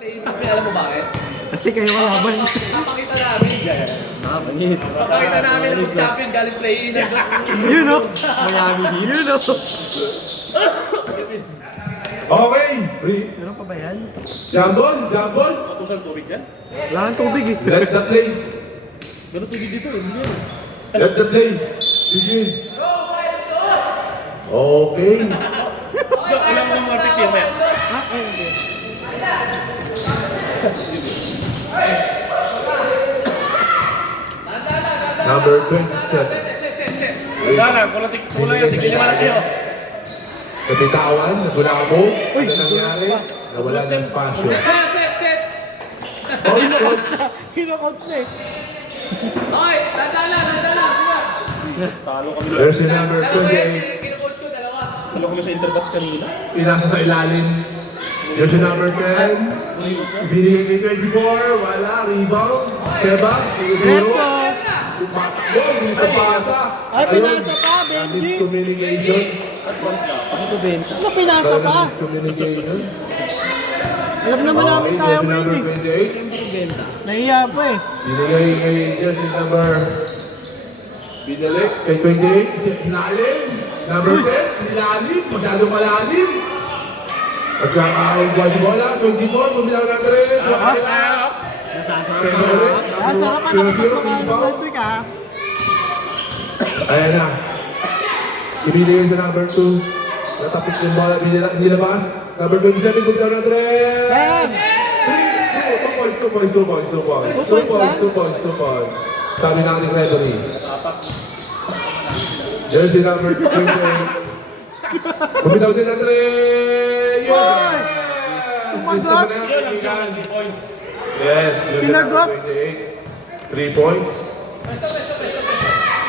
Play-in kami, alam mo bakit? Kasi kayo kalaban. Papakita namin. Panis. Papakita namin na mag-champion galing play-in. Yun o. Miami Heat. Yun o. Okay. Meron pa ba yan? Jambon, jambon. Patusang tubig dyan? Wala kang tubig eh. Let the place. Ganun tubig dito eh. Hindi yan. Let the play. Begin. Okay. Ilang mo mga picture na yan? Number 27. Wala lang. Kulang yan. Sige naman natin yun. Kapitawan, nagulabo. Ano nangyari? Nawala ng spasyo. Set! Hinakot na eh. Okay, dadala. Talo kami. Jersey number Dalawa yan, 28. kinukulit ko, dalawa. Talo kami sa interbox kanina. Pinasa sa ilalim. Jersey number 10. Binigay kay 24. Wala. Rebound. Seba. Zero. Tumatakbo. Hindi sa pasa. Ay, pinasa pa, Benji. Miscommunication. Ano benta? Ano pinasa pa? Miscommunication. Alam naman namin Okay, kaya jersey mo number yun eh. 28. Nahiya pa eh. Binigay kay jersey number binalik kay 28, ilalim. Number 10, ilalim, masyado malalim. Pagkakain ko si bola, 24, bumilang na 3. Sarap pa nakapagpakain ng last week ah. Ayan na. Ibinigay sa number 2. Natapos yung bola, nilabas. Number 27, bumilang na 3. Bam! 2 points. Sabi ng ating referee. Jersey number 28. Bumitaw din na 3. Boy! Sumagot! Yes. Sinagot! 3 points.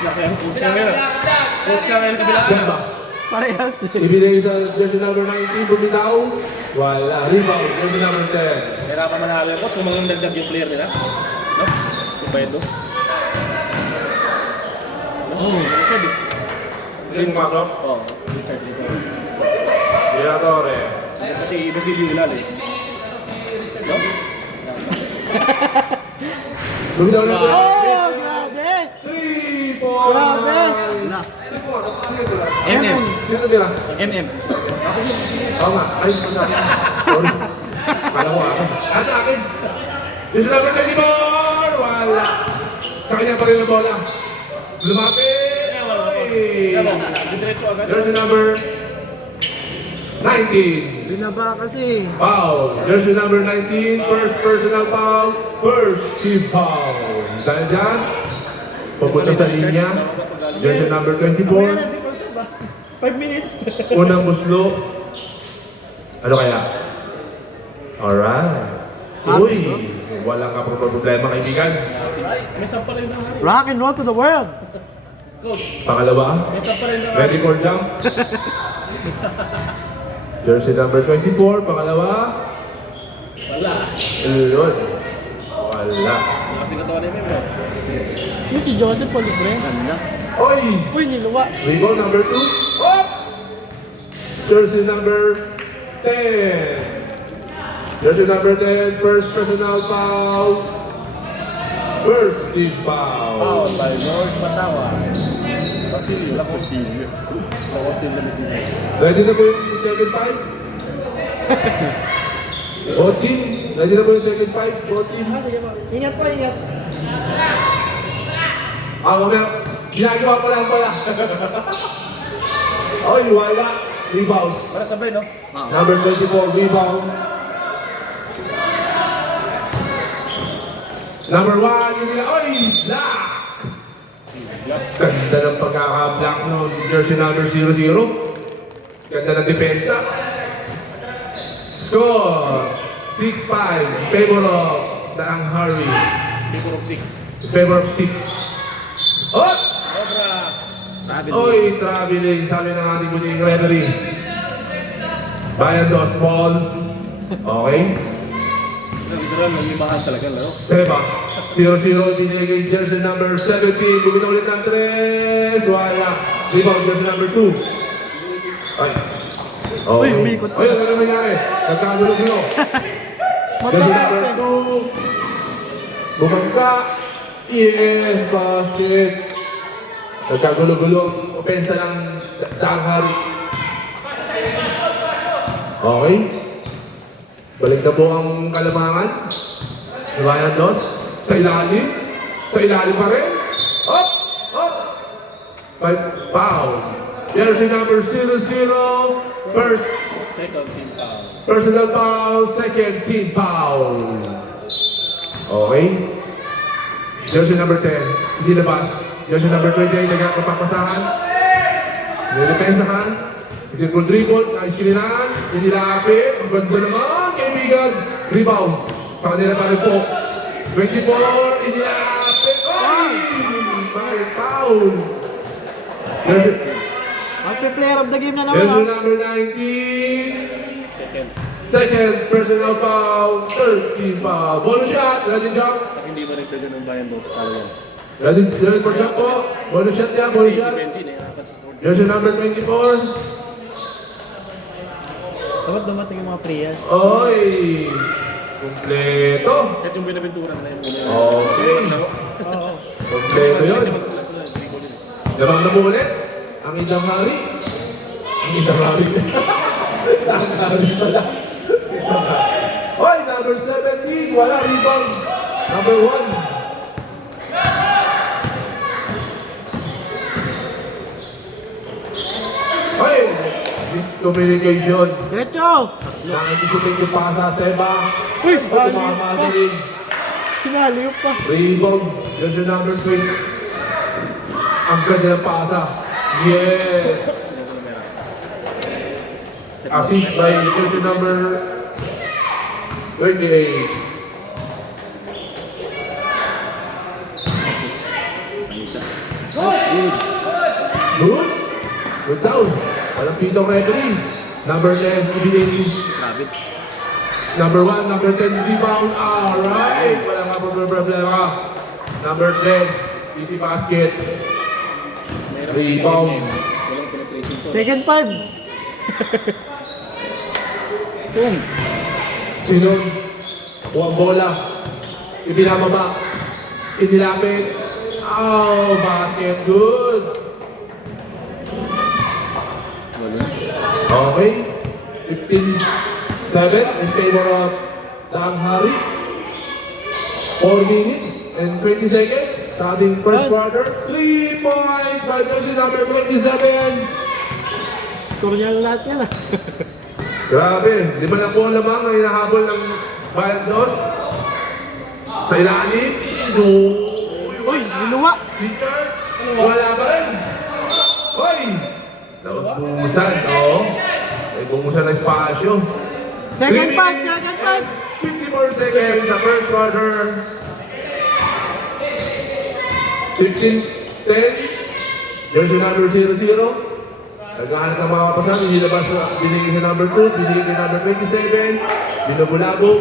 Laki ang coach ka ngayon. Coach ka ngayon sa bilang. Seba. Parehas eh. Ibinigay sa jersey number 19. Bumitaw. Wala. Rebound. Jersey number 10. Hirapan manalo yung coach kung mga nagdag yung player nila. No? Yung bayad doon. Richard eh. Sing Macro. Oo. Richard. Viratore. Kasi Basilio Ilal eh. No? Bumitaw na 3. Oh, grabe! 3 points. Grabe! MM. Sino nila? MM. Oo nga. Ay, sorry. Kala ko ako. Sa akin. Jersey number 24. Wala. Sa kanya pa rin ang bola. Lumapit. Diretso agad. Jersey number 19. Binaba kasi. Foul. Jersey number 19. First personal foul. First team foul. Dahil dyan, papunta sa linya. Jersey number 24. 5 minutes. Unang muslo. Ano kaya? Alright. Uy, walang ka problema kaibigan. May sampa rin na hari. Rock and roll to the world. Pangalawa. May sampa rin na hari. Ready for jump? Jersey number 24, pangalawa. Wala. Yun. Wala. Mga pinatawa na yung bro. Yung si Joseph Polibre. Oy! Uy, niluwa. Rebound number 2. Oh! Jersey number 10. Jersey number 10, first personal foul. First team foul. Foul by Lord Matawa. Basilio. Basilio. Ready na po yung second five? Both team? Ready na po yung second five? Both team? Ingat po, ingat. Mamaya, ginagawa ko lang pala. Oy, wala. Rebound. Para sabay no? Number 24, rebound. Number 1, yung nila, oy, block! Ganda ng pagkaka-block ng jersey number 00. Ganda ng depensa. Score, 6-5, favor of the Angharri. Favor of 6. Favor of 6. Oh! Sobra. Oy, traveling, sabi ng ating muling referee. Bayan to, small. Okay. Literal, nalimahan talaga laro. Seba, 0-0, binigay kay jersey number 17. Bumitaw ulit ng 3. Wala. Rebound, jersey number 2. Ay. Uy, umikot. Ay, ano nangyari? Nagkagulo nyo. Jersey number 2. Bumangka. Yes, basket. Nagkagulo-gulo ang opensa ng Danghari. Okay. Balik na po ang kalamangan. Ryan Dos. Sa ilalim. Sa ilalim pa rin. Up! Up! 5 fouls. Jersey number 00. First. Second team foul. Personal foul. Second team foul. Okay. Jersey number 10. Hindi labas. Jersey number 20 ay nagkapapasahan. Nirepensahan. Hindi ko dribble. Naiskilinan. Inilapit. Ang ganda naman. Kaibigan. Rebound. Sa kanila pa rin po. 24. Inilapit. Ay! May foul. Jersey. Player of the game na naman. Jersey ah. number 19. Second. Second personal foul. Third team foul. Bonus shot. Ready jump. Pag hindi mo rin pwede ng bayan mo, talo yan. Ready for jump po. Bonus shot yan. Bonus Si shot. Benji, nahihirapan sa score. Jersey number 24. Dapat dumating yung mga players. Oy! Kompleto. Kahit yung binabentura na yun. Okay. Oo. Kompleto yun. Labang na po ulit. Ang Idang Hari. Ang Idang Hari. Ang Hari pala. Oy! Number 17. Wala rebound. Number 1. Oy! Miscommunication. Diretso! Nang-anticipate yung pasa sa Seba. Uy! Tumama sa ring. Sinaliw pa. Rebound. Jersey number 20. Ang ganda ng pasa. Yes! Assist by jersey number 28. Good. Good down. Walang pitong referee. Number 10, ibigay. Grabe. Number 1, number 10, rebound. Alright. Wala nga problema. Number 10, easy basket. Rebound. Walang penetration to. Second 5. Boom! Sinun. Buwang bola. Ibinababa. Inilapit. Oh, basket. Good. Okay. 15-7 in favor of Danghari. 4 minutes and 20 seconds. Starting first quarter. 3 points by jersey number 27. Score niya lahat yan ah. Grabe. 5 na po lamang ang hinahabol ng Bayad Dos. Sa ilalim. Uy! Niluwa! Peter. Wala pa rin. Hoy! Naubusan, oo. May bumusan ng espasyo. Second 5! 3 minutes Second and 54 seconds sa first quarter. 15-10. Jersey number 00. Nagkahanap ng mga kapasan. Inilabas na binigay sa number 2. Binigay sa number 27. Binabulabog.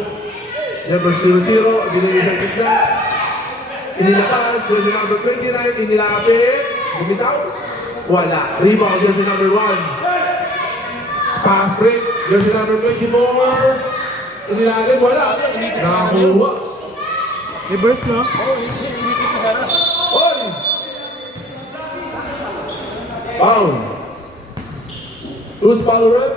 Number 00. Binigay sa gitna. Inilabas. Jersey number 29. Inilapit. Bumitaw. Wala. Rebound. Jersey number 1. Pass break. Jersey number 24. Inilapit. Wala. Nakakuha. Reverse no? Oy! Foul. Who's foul rep?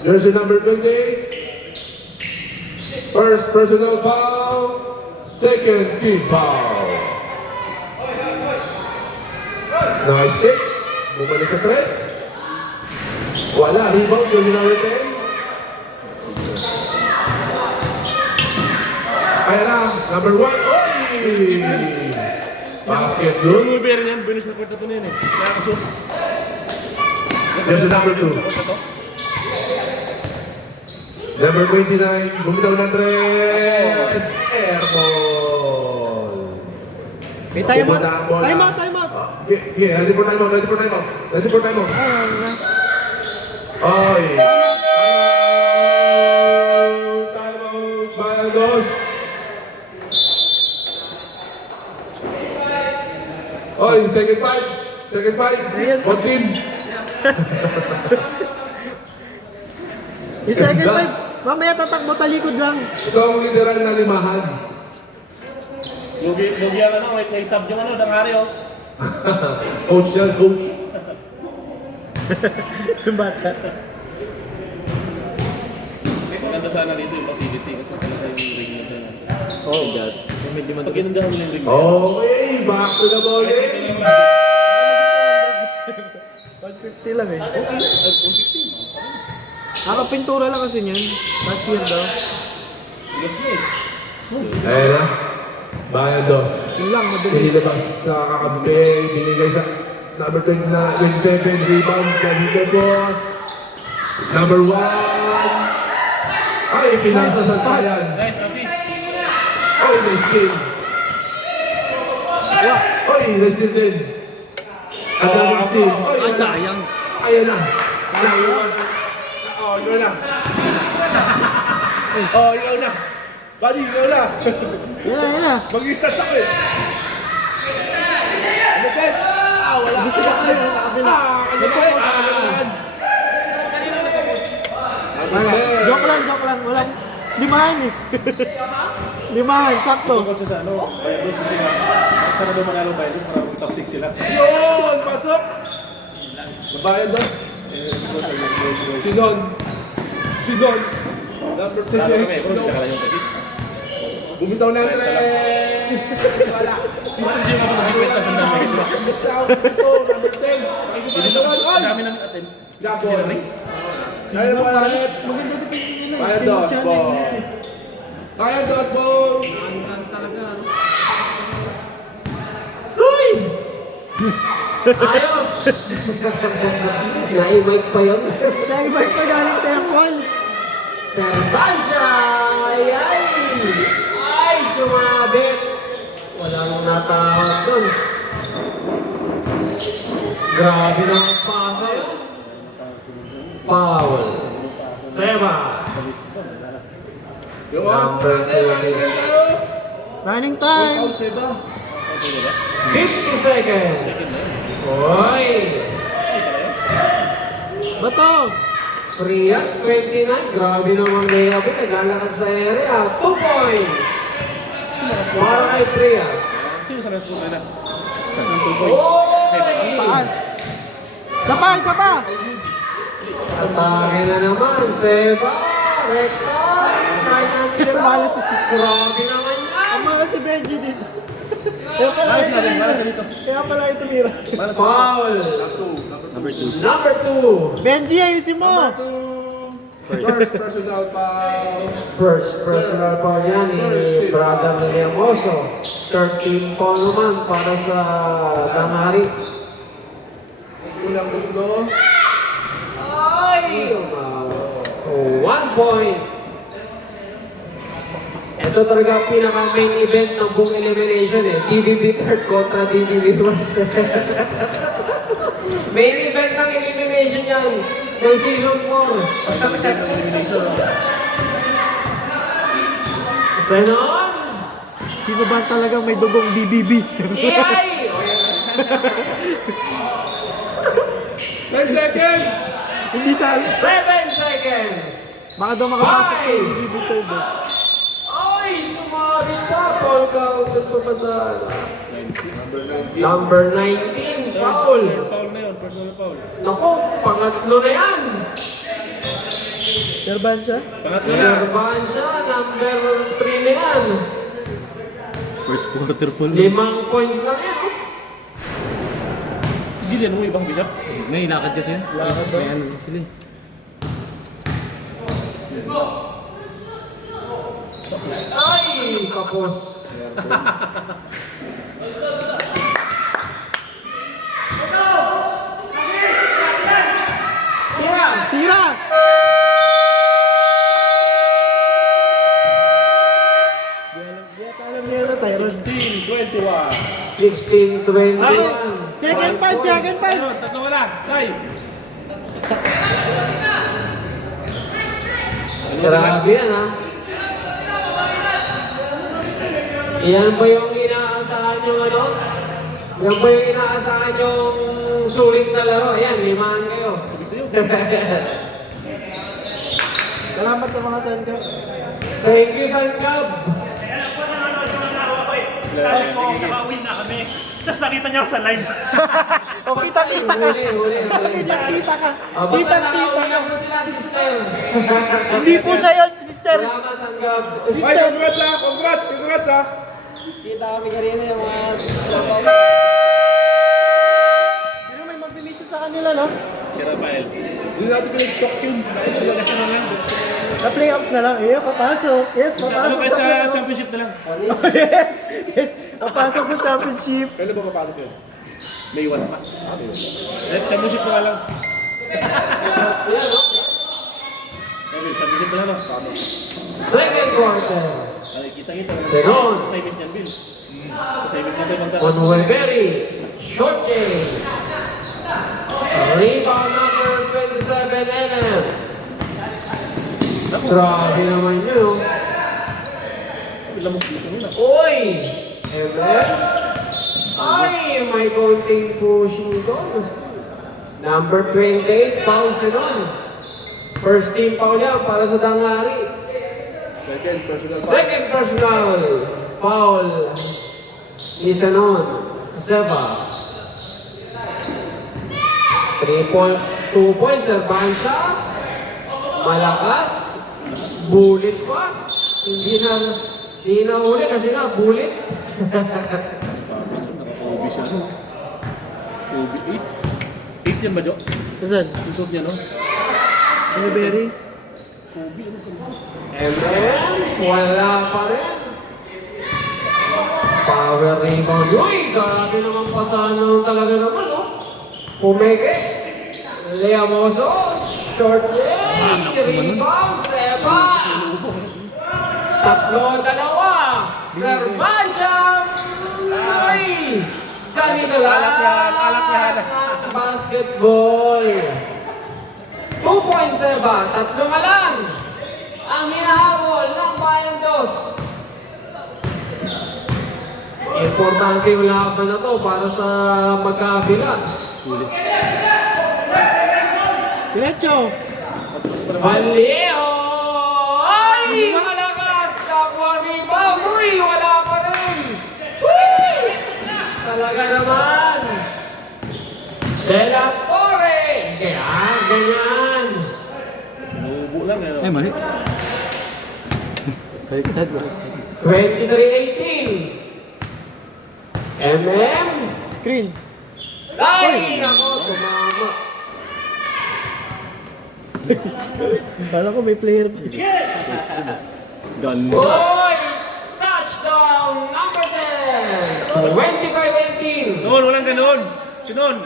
Jersey number 28. First personal foul. Second team foul. Nice kick. Bumalik sa press. Wala. Rebound. Jersey number 10. Ayan na. Number 1. Oy! Basket good. Yung Uber niyan, bonus na kwento to na yun eh. Kaya kaso. Jersey number 2. Number 29, bumitaw ng tres. Airball. May time out! Pupunta ang bola. Time out! Time out! Yeah, ready for time out, ready for time out. Ready for time out. Oy. Time out, Bayados. Oy, second five. Second five. One team. Yung second 5! Mamaya tatakbo talikod lang. Ito ang literal na limahan. Lugi ang ano, may sub yung ano, dangari oh. Coach yan, coach. Yung bata. Maganda sana dito yung facility kasi maganda yung ring nito. Oh, gas. Medyo Pag matigas. ginundahan nila yung ring Okay, back to the ball game. 150 lang eh. Nakapintura lang kasi niyan. Last year daw. Gas na eh. Ayan na. Bayan dos. Yun lang, madali. Pinilabas sa kakampi. Binigay sa number 10 na 27 rebound. Ganito po. Number 1. Ay, pinasa sa bayan. Nice, assist. Ay, may skill. Ay, may skill din. At ang steal. Ay, sayang. Ayun na. Sayang. Oh, yun na. Oh, yun na. Buddy, yun na. Yan na, yan na. Mag-i-start ako eh. Ano ka? Ah, wala. Gusto ka kayo sa kabila. Joke lang, joke lang. Walang limahan eh. Limahan, sakto. Tungkol sa ano, bayan doon sila. Sana doon manalo bayan doon para mag-top 6 sila. Yun! Pasok! Babayan dos. Sinon. Sinon. Number 10 Talo kami, yun. bro, tsaka lang yung petit. Bumitaw na rin. Wala. Hindi mo ako nasikwit na sa dami. Bumitaw. Ito, number 10. Ang dami ng atin. Gapo. Kaya mo ulit. Bayan dos. Ball. Bayan dos. Ball. Ayos! Nai-mic pa yun. Nag-ibig pa galing temple. Serbansya! Ay, sumabit! Walang natawag doon. Grabe na ang pasa yun. Foul. Seba. Number 7. Running time. 50 seconds. Oy! Bato. Frias, 29. Grabe naman layup eh. Naglalakad sa area. 2 points. Para kay Frias. Sino sa nasa nila? Taas. Sapa, sapa. Atake na naman. Seba. Rekta. Malas si Grabe naman yan. Ang malas si Benji dito. Kaya pala Malas ito natin, mira. malas na dito. Kaya pala ito mira. Foul. Number 2. Benji, ayusin mo. First personal foul. First personal foul yan ni Brother Lemoso. 13 foul naman para sa Damari. Unang gusto. Ay! 1 point. Ito talaga pinaka-main event ng buong elimination eh. DBB third kontra DBB first. Main event ng elimination yan. Ng season 4. Senon! Sino ba talagang may dugong BBB? Iyay! 10 seconds! Hindi sa... 7 seconds! Baka daw makapasok Five. yung BBB third. eh. Ay, sumabit pa. Foul ka kung dito pa sa... Number 19, foul. Foul na yun, personal foul. Naku, pangatlo na yan. Serban siya? Pangatlo na. Serbansya, number 3 na yan. First quarter po 5 points lang yan. Oh. Jillian, mo ibang bishop? May lakad kasi yun. Lakad ba? May ano sila eh. Ay, kapos. Yeah. Tira! Di ata alam niya na Tyron. 16, 21. 16-21. Okay. Second five, second five. Ano, tatlo wala. Tay. Grabe yan ha. Yan ba yung inaasahan yung ano? Yan ba yung inaasahan yung sulit na laro? Ayan, limahan kayo. Salamat sa mga send ko. Thank you, San Cab. Nakauwi na kami. Tapos nakita niya ako sa live. O, kita-kita ka. Huli. Kita-kita ka. Basta Kita-kita nakauwi na ka. po sila, sister. Hindi po siya yan, sister. Salamat, San Cab. Ay, congrats ha! Congrats ha! Kita kami kanina yung mga... Sino may mag-mission sa kanila, no? Si Rafael. Hindi natin pinag-talk yun. Wala siya naman. Sa playoffs na lang. Yes, papasok. Yes, Ano papasok kahit sa sa playoffs. championship na lang. Yes, yes. Papasok sa championship. Kailan ba papasok yun? May 1 pa. Championship pa lang. Championship pa lang. Second quarter. Ay, kita-kita. Senon. Sa assignment niyan, Bill. Sa assignment niyan, Bill. On Weberi. Short game. Rebound number 27, MM. Grabe naman yun. Lamok dito muna. Uy! MM. Ay, may konting pushing doon. Number 28, foul Senon. First team foul yan para sa Dangari. Second personal foul ni Senon. Seba. 2 points, Servancia. Malakas. Bullet pass. Hindi na uli kasi nga, bullet. Nakaubi siya, no? Ubi 8. 8 yan ba, Jo? Saan? Yung suot niya, no? Ano, Berry? And then, wala pa rin. Power rebound. Uy, grabe naman pasahan talaga naman, no? Pumeke. Leamoso. Short game. Rebound. Seba. 3-2. Servancia. Ay. Ganito lang. Alak yan. Basketball. 2 points, Seba. 3 nga lang. Ang hinahabol ng Bayan Dos. Importante yung laban na to para sa magkabila. Diretso. Valeo! Ay! Malakas! Kapwa rebound! Uy! Wala pa rin! Uy! Talaga naman! De La Torre! Kaya ganyan! Naubo lang, eh. Ay, mali. Baliktad ba? 23-18. MM. Screen. Ay! Nako! Tumama. Kala ko may player. Ganda. Boy! Touchdown number 10! 25-18. Noon, walang ganon. Sinon.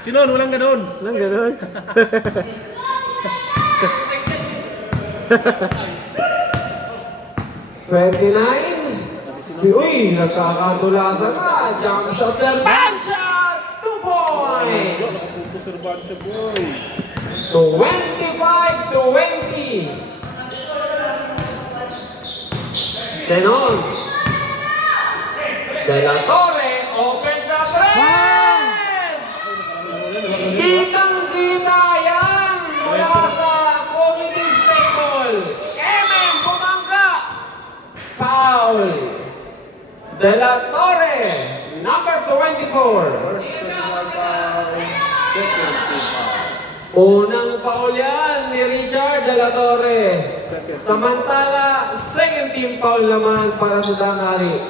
Sinon, walang ganon. Lang gano'n. Uy, nagkakatulasan na. Jump shot, Servancia! 2 points! Servante, boy. 25-20. Senon. De La Torre, open sa press! Kitang-kita yan mula sa committee stable. MM, bumangga. Foul. De La Torre, number 24. Unang foul yan ni Richard De La Torre. Samantala, second team foul naman para sa Dangari.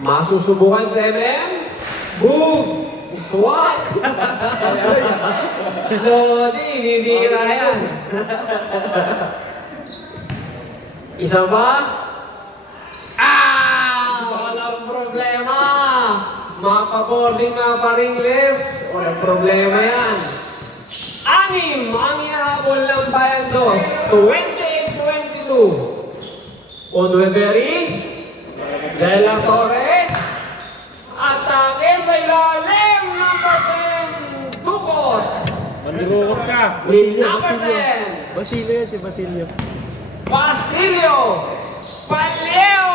Masusubukan sa MM. Boom! Swat! Lodi, bibira yan. Isa ba? Walang problema. Mapabording na paringles. Walang problema yan. Anim ang inahabol ng Bayan Dos. 28-22. Onweberi. De La Torre. Atake sa ilalim. Number 10. Dukot. Mandurukot ka. Number 10. Basilio yan, si Basilio. Basilio! Paleo!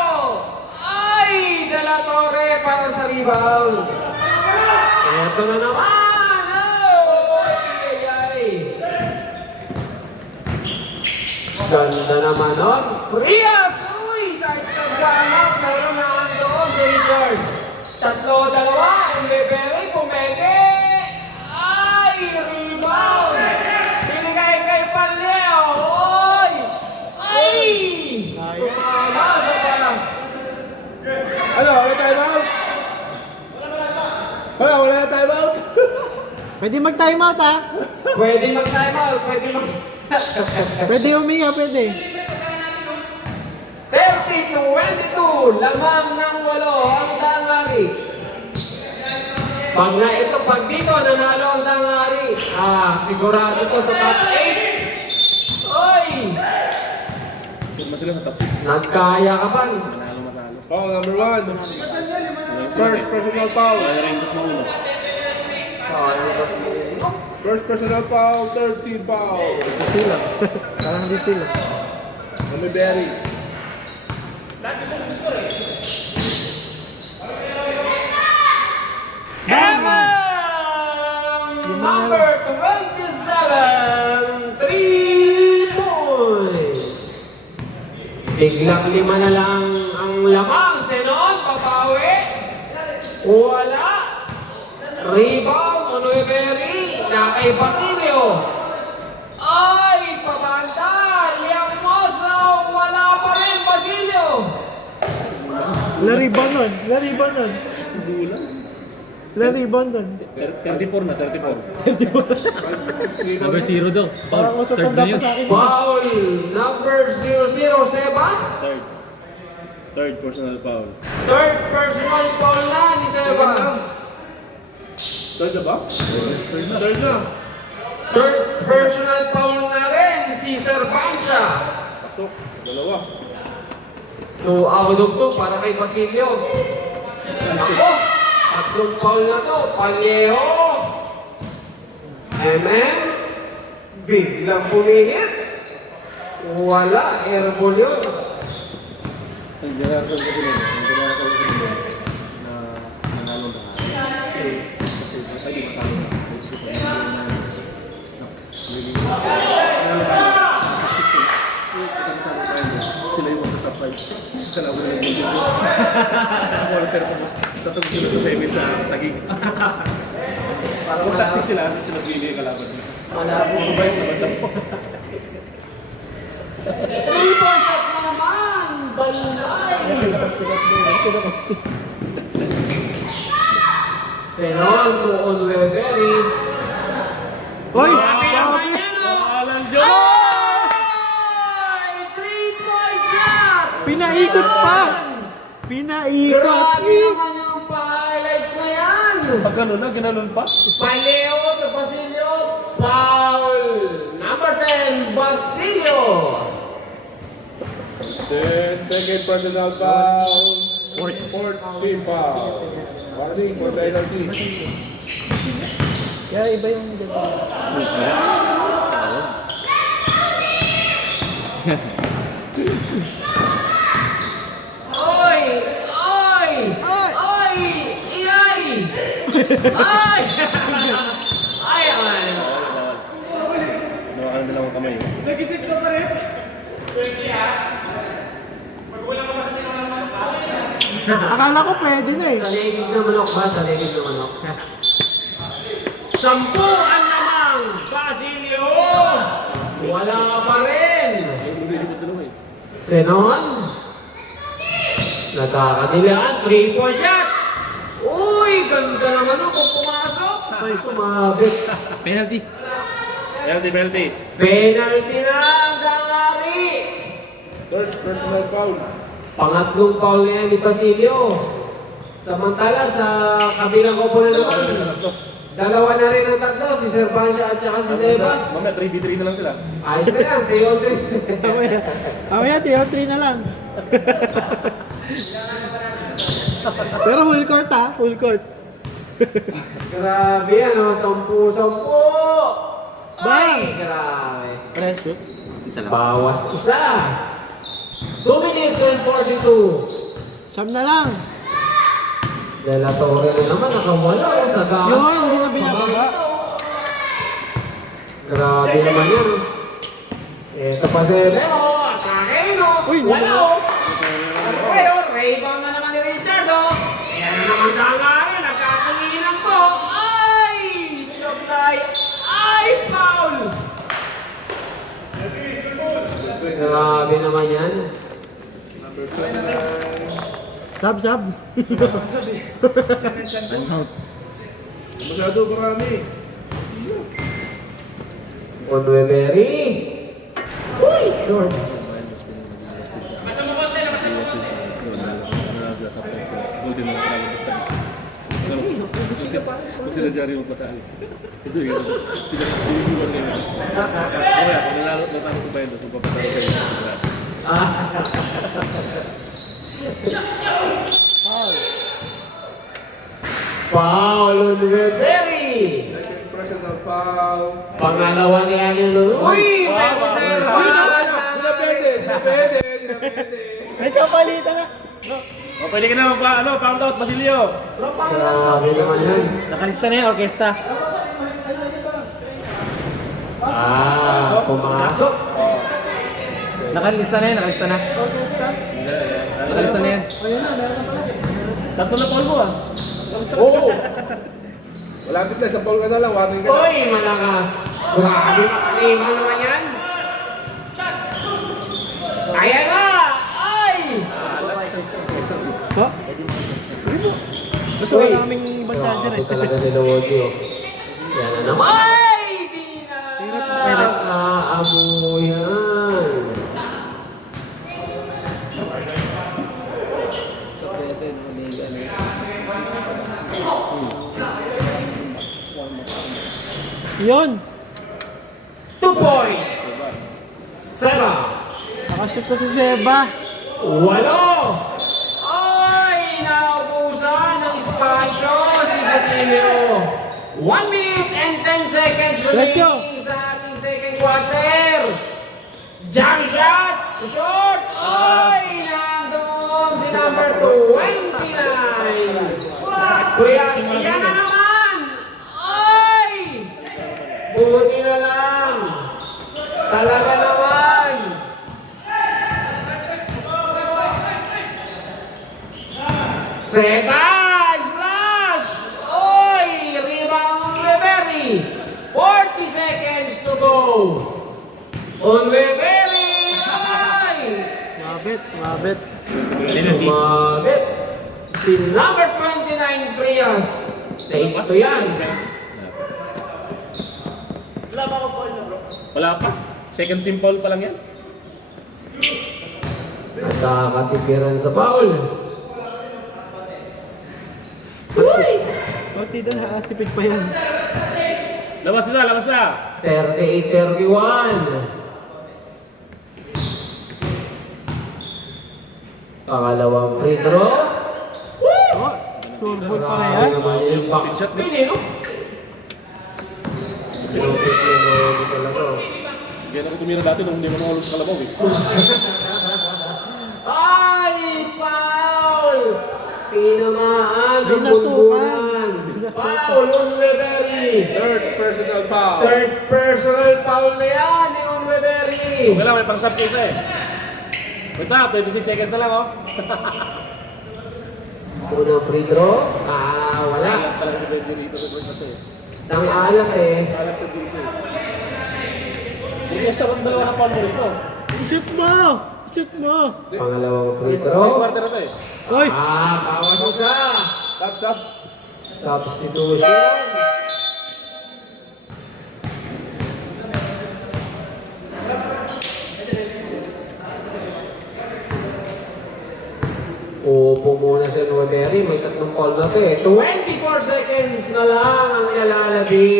Ay! De La Torre para sa rebound. Ito na naman! Oh! Ay, ay. Ganda naman nun. Frias! Uy! Sidestep sa anak. Meron na ang doon si Richard. 3-2. Ang Beberi. Pumeke. Ay! Rebound! Binigay kay Paleo. Uy! Ay! Tumama sa parang. Ano? Wala time out? Wala na time out? Pwede mag-time out ha? Pwede mag-time out. Pwede mag... Pwede uminga, pwede. 30-22, lamang ng 8 ang Tangari. Pag na ito, pag dito nanalo ang Tangari, sigurado to sa top 8. Oy! Firma sila sa top 6. Nagkaya ka ba? Manalo. Foul number 1. First personal foul. Wala rin mas mauno. First personal foul, 13 foul. Di sila. Parang di sila. Mamiberi. Number 27, 3 points. Biglang 5 na lang ang lamang. Senon, papawi. Wala. Rebound, Onueberi, na kay Basilio. Ay, pabanda. Liang Mosa, wala pa rin Basilio. Larry Bonon. Larry Bonon. Bulan. Larry Bonon. 34 na, 34. Number 0 daw. Parang mas matanda pa sa akin. Foul, number 00, Seba. Third personal foul. Third personal foul na ni Seba. Third na ba? Third na. Third personal foul na rin si Servancia. Pasok. Dalawa. 2 out of 2 para kay Basilio. Ako, tatlong foul na to. Palyeho. Biglang pumihit. Wala, airball yun. Ang general ko din. Ang general ko din. Na nanalo na. Kasi di matalo na. Sila yung top 5. Sila ko na yung sa quarter po. Tatawag sila sa semi sa Taguig. Kung taxi sila pili yung kalaban nila. Malabo. Mabait naman lang po. 3-point shot na naman. Balay. Senon to Onueberi. Hoy! Grabe naman Grabe! yan, oh. Alam Diyos! Ay! 3-point shot! Pinaikot pa! Pinaikot! Grabe naman yung pa-highlights na yan! Pag gano'n na, ginanon pa? Paleo to Basilio. Foul! Number 10, Basilio. Then, second personal foul. 14 foul. Warning for penalty. Kaya iba yung... Oy! Oy! Oy! Iyay! Ay! Ay! Ay! Nawa ka na dalawang kamay. Akala ko pwede na eh. Sa legig na manok ba? Sa legig na manok. 10 ang namang Basilio! Wala pa rin! Senon? Nakakadilaan, 3-point shot! Uy! Ganda naman o kung pumasok! Ay, sumabit. Penalty. Penalty. Penalty na ang Gangari! Third personal foul. Pangatlong foul niya ni Basilio. Samantala sa kabilang kopo na naman, dalawa na rin ang tatlo, si Servancia at saka si Seba. Mamaya 3v3 na lang sila. Ayos na lang, 3-on-3. Mamaya, 3-on-3 na lang. Pero full court ha, full court. Grabe ano, 10-10. Bang! Ay, grabe. Press shoot. Bawas isa. 2 minutes and 42. Siyam na lang. De La Torre na naman, nakawala o sa gas. Yun, hindi na binababa. Grabe naman yan. Ito pa si Leo. Atake, no? Uy, Wala, oh. Pero, rebound na naman ni Richard, oh. Yan na naman tangayan. Nagkakanginan po. Ay! Shoblay. Ay, foul! Grabe naman yan. Sab. Masyado marami. Onweberi. Uy, short. Kung sila Jari magpatali. Sila iniiwan ngayon. Kaya kung nanalo ko ba yun, magpapatali kayo. Foul, Onweberi. Personal foul. Pangalawa ni Alin Lulu. Uy, pwede sir. Hindi na pwede. May kapalitan nga. O, pwede ka na pound out, Basilio. Grabe naman yan. Nakalista na yung orkestra. Pumasok. Nakalista na yan, nakalista na. Nakalista na yan. Tatlo na polvo ah. Oo. Wala kita, sa foul ka na lang, warning ka na. Uy, malakas. Grabe nakalima naman yan. Kaya na! Ay! Ha? Basta Uy. wala kaming ibang charger eh. Grabe talaga ni Lodi, oh. Yan na naman. Ay! Di na! Amo yan. Yun. 2 points. Seba. Nakashoot ko si Seba. 8. Ay! Naubusan ng espasyo si Basilio. 1 minute and 10 seconds Let's go. remaining sa ating second quarter. Jump shot! Shot! Ay! Nandun si number 29. Kuya, yan na naman! Ay! Buti na lang. Talaga naman. Seba! Splash! Oy! Rebound Onweberi! 40 seconds to go. Onweberi! Ay! Mabit. Sumabit. Si number 29 Prias. Take to yan. Wala pa. Second team foul pa lang yan. Nakakatipiran sa foul. Uy! Pati doon ha, tipid pa yan. Labas na. 38-31. Pangalawang free throw. Oh, surbol pa na yan. Naman yung backshot din eh, no? Pinupit yung Lodi talaga. Ganyan ako tumira dati nung hindi mo nangulog sa kalabaw eh. Ay! Foul! Tinamaan ng Binatukan. bunbunan. Foul, Onweberi. Third personal foul. Third personal foul na yan ni Onweberi. Okay lang, may pang-sub case eh. Wait na, 26 seconds na lang oh. Unang free throw. Wala. Alam talaga si Benji rito sa first na to eh. Nang alam eh. Alam ko dito eh. Hindi basta kung dalawa na foul mo rito. Shoot mo. Pangalawang free May throw. quarter na to eh. Hoy, Bawas isa. Stop. Substitution. Upo muna si Onweberi. May tatlong call na to eh. 24 seconds na lang ang ilalalabi.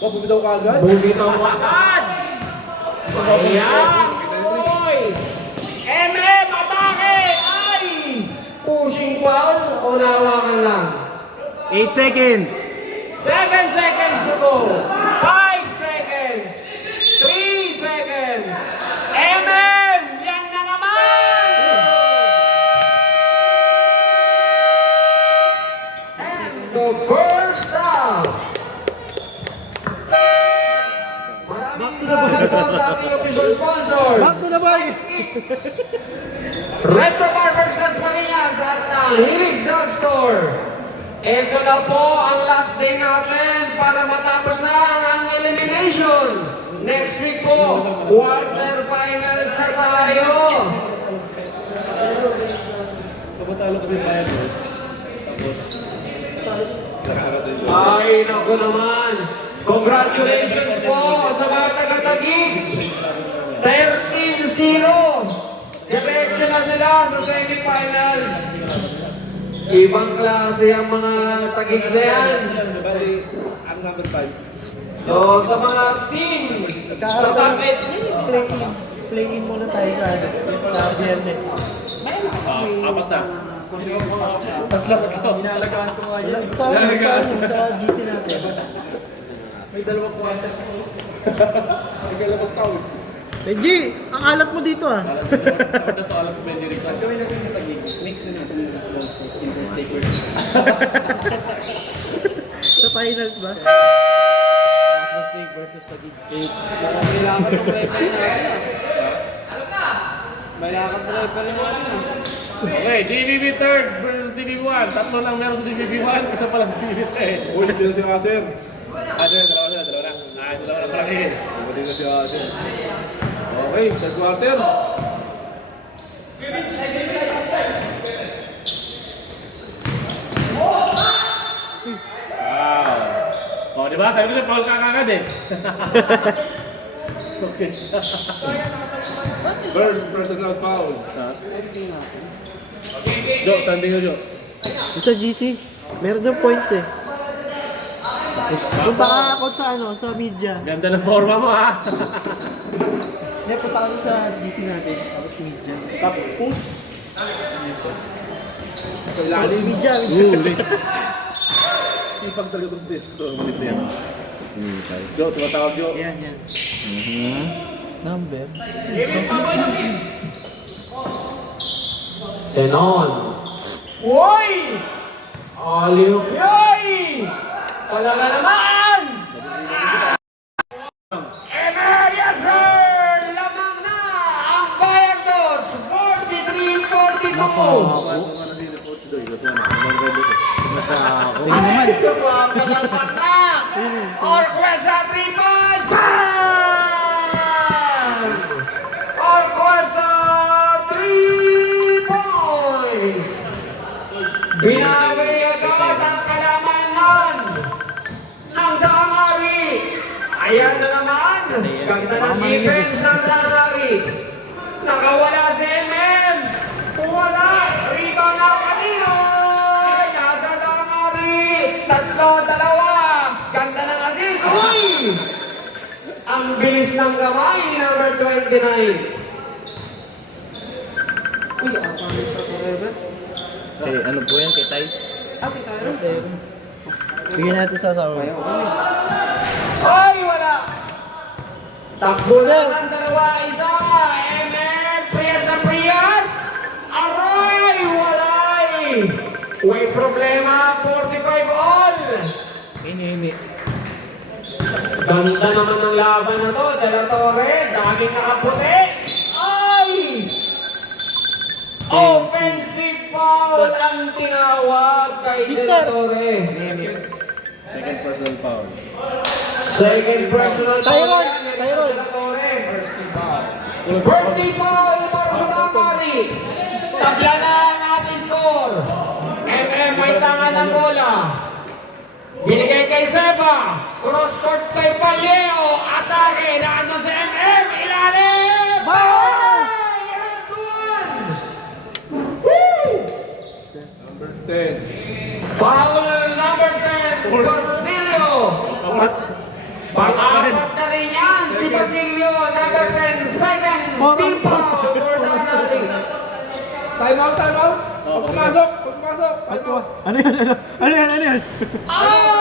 Wag mo bitaw ka agad. Bumitaw agad! Ayan! Uy! MM! Atake! Ay! Pushing foul o nawakan lang? 8 seconds. 7 seconds to go! 5 seconds! 3 seconds! MM! Yan na naman! And the first out! Maraming salamat po sa ating Sports. Back to the bag! Retro Barbers Las Marinas at Hills Drugstore. Ito na po ang last day natin para matapos na ang elimination. Next week po, quarterfinals na tayo. Tumatalo kasi tayo, boss. Tapos, nakarating doon. Ay, naku naman. Congratulations po sa mga taga-Taguig. 13-0. Diretso na sila sa semifinals. Ibang klase ang mga Taguig na yan. Bali, ang number 5. So, sa mga team, sa bakit? Play-in muna tayo sa GMS. Apas na. Inalagaan ko nga yan. Sa GC natin. May dalawang quarter. May dalawang taon. G, ang alat mo dito ah. Dapat na to alam sa Benji Rico. Gawin natin yung tagig. Mix na natin yung interstakers. Sa finals ba? Steak versus Taguig Steak. May lakad na pa rin naman. Okay, DBB 3rd versus DBB 1. Tatlo lang meron sa DBB 1, isa pa lang sa DBB 3. Uy, dito si Aser. Aser, dalawa na. Ay, dalawa na pala eh. Dito si Aser. Okay, third quarter. Wow. Oh, di ba? Sabi ko siya, Paul kakagad eh. Okay. First personal foul. Jo, standing na Jo. Sa GC, meron yung points eh. Punta ka ako sa sa media. Ganda ng forma mo ha. Hindi, punta ka sa GC natin. Tapos media. Tapos. Lalim media. Sipag talaga itong test. Ito, ulit na yan. Jo, tumatawag Jo. Yan. Number. Senon. Uy! Aliw. Yoy! Talaga naman! Yes, sir! Lamang na ang Bayagdos! 43-42! Gusto ko ang malalpak na! Orquesta 3 points! Bang! Orquesta 3 points! Binawi agad ang kalamanan ng Damari. Ayan na naman. Ganda ng defense ng Damari. Nakawala si MM. Wala. Rito na kanino. Nasa Damari. Tatlo, dalawa. Ganda ng assist. Uy! Ang bilis ng kamay ni number 29. Ano po yan, kay Tay? Bigyan natin sa asawa. Ay, wala! Takbo na ang dalawa, isa! MM, Prias na Prias! Aray, walay! May problema, 45 all! Ini. Ganda naman ng laban na to, De La Torre, daming nakaputi! Ay! Offensive foul ang tinawag kay De La Torre. Second personal foul. Second personal foul. Tyron! De La Torre. First team foul para sa Damari. Tabla na ang ating score. MM may tangan ng bola. Binigay kay Seba. Cross court kay Paleo. Atake. Naandun sa MM. Ilalim. Bang! Woo! Number 10. Foul number 10. Basilio. Pang-apat na rin yan si Basilio. Number 10. Second team foul for Damari. Time out. Pag pumasok. Time out. Ano yan? Ay!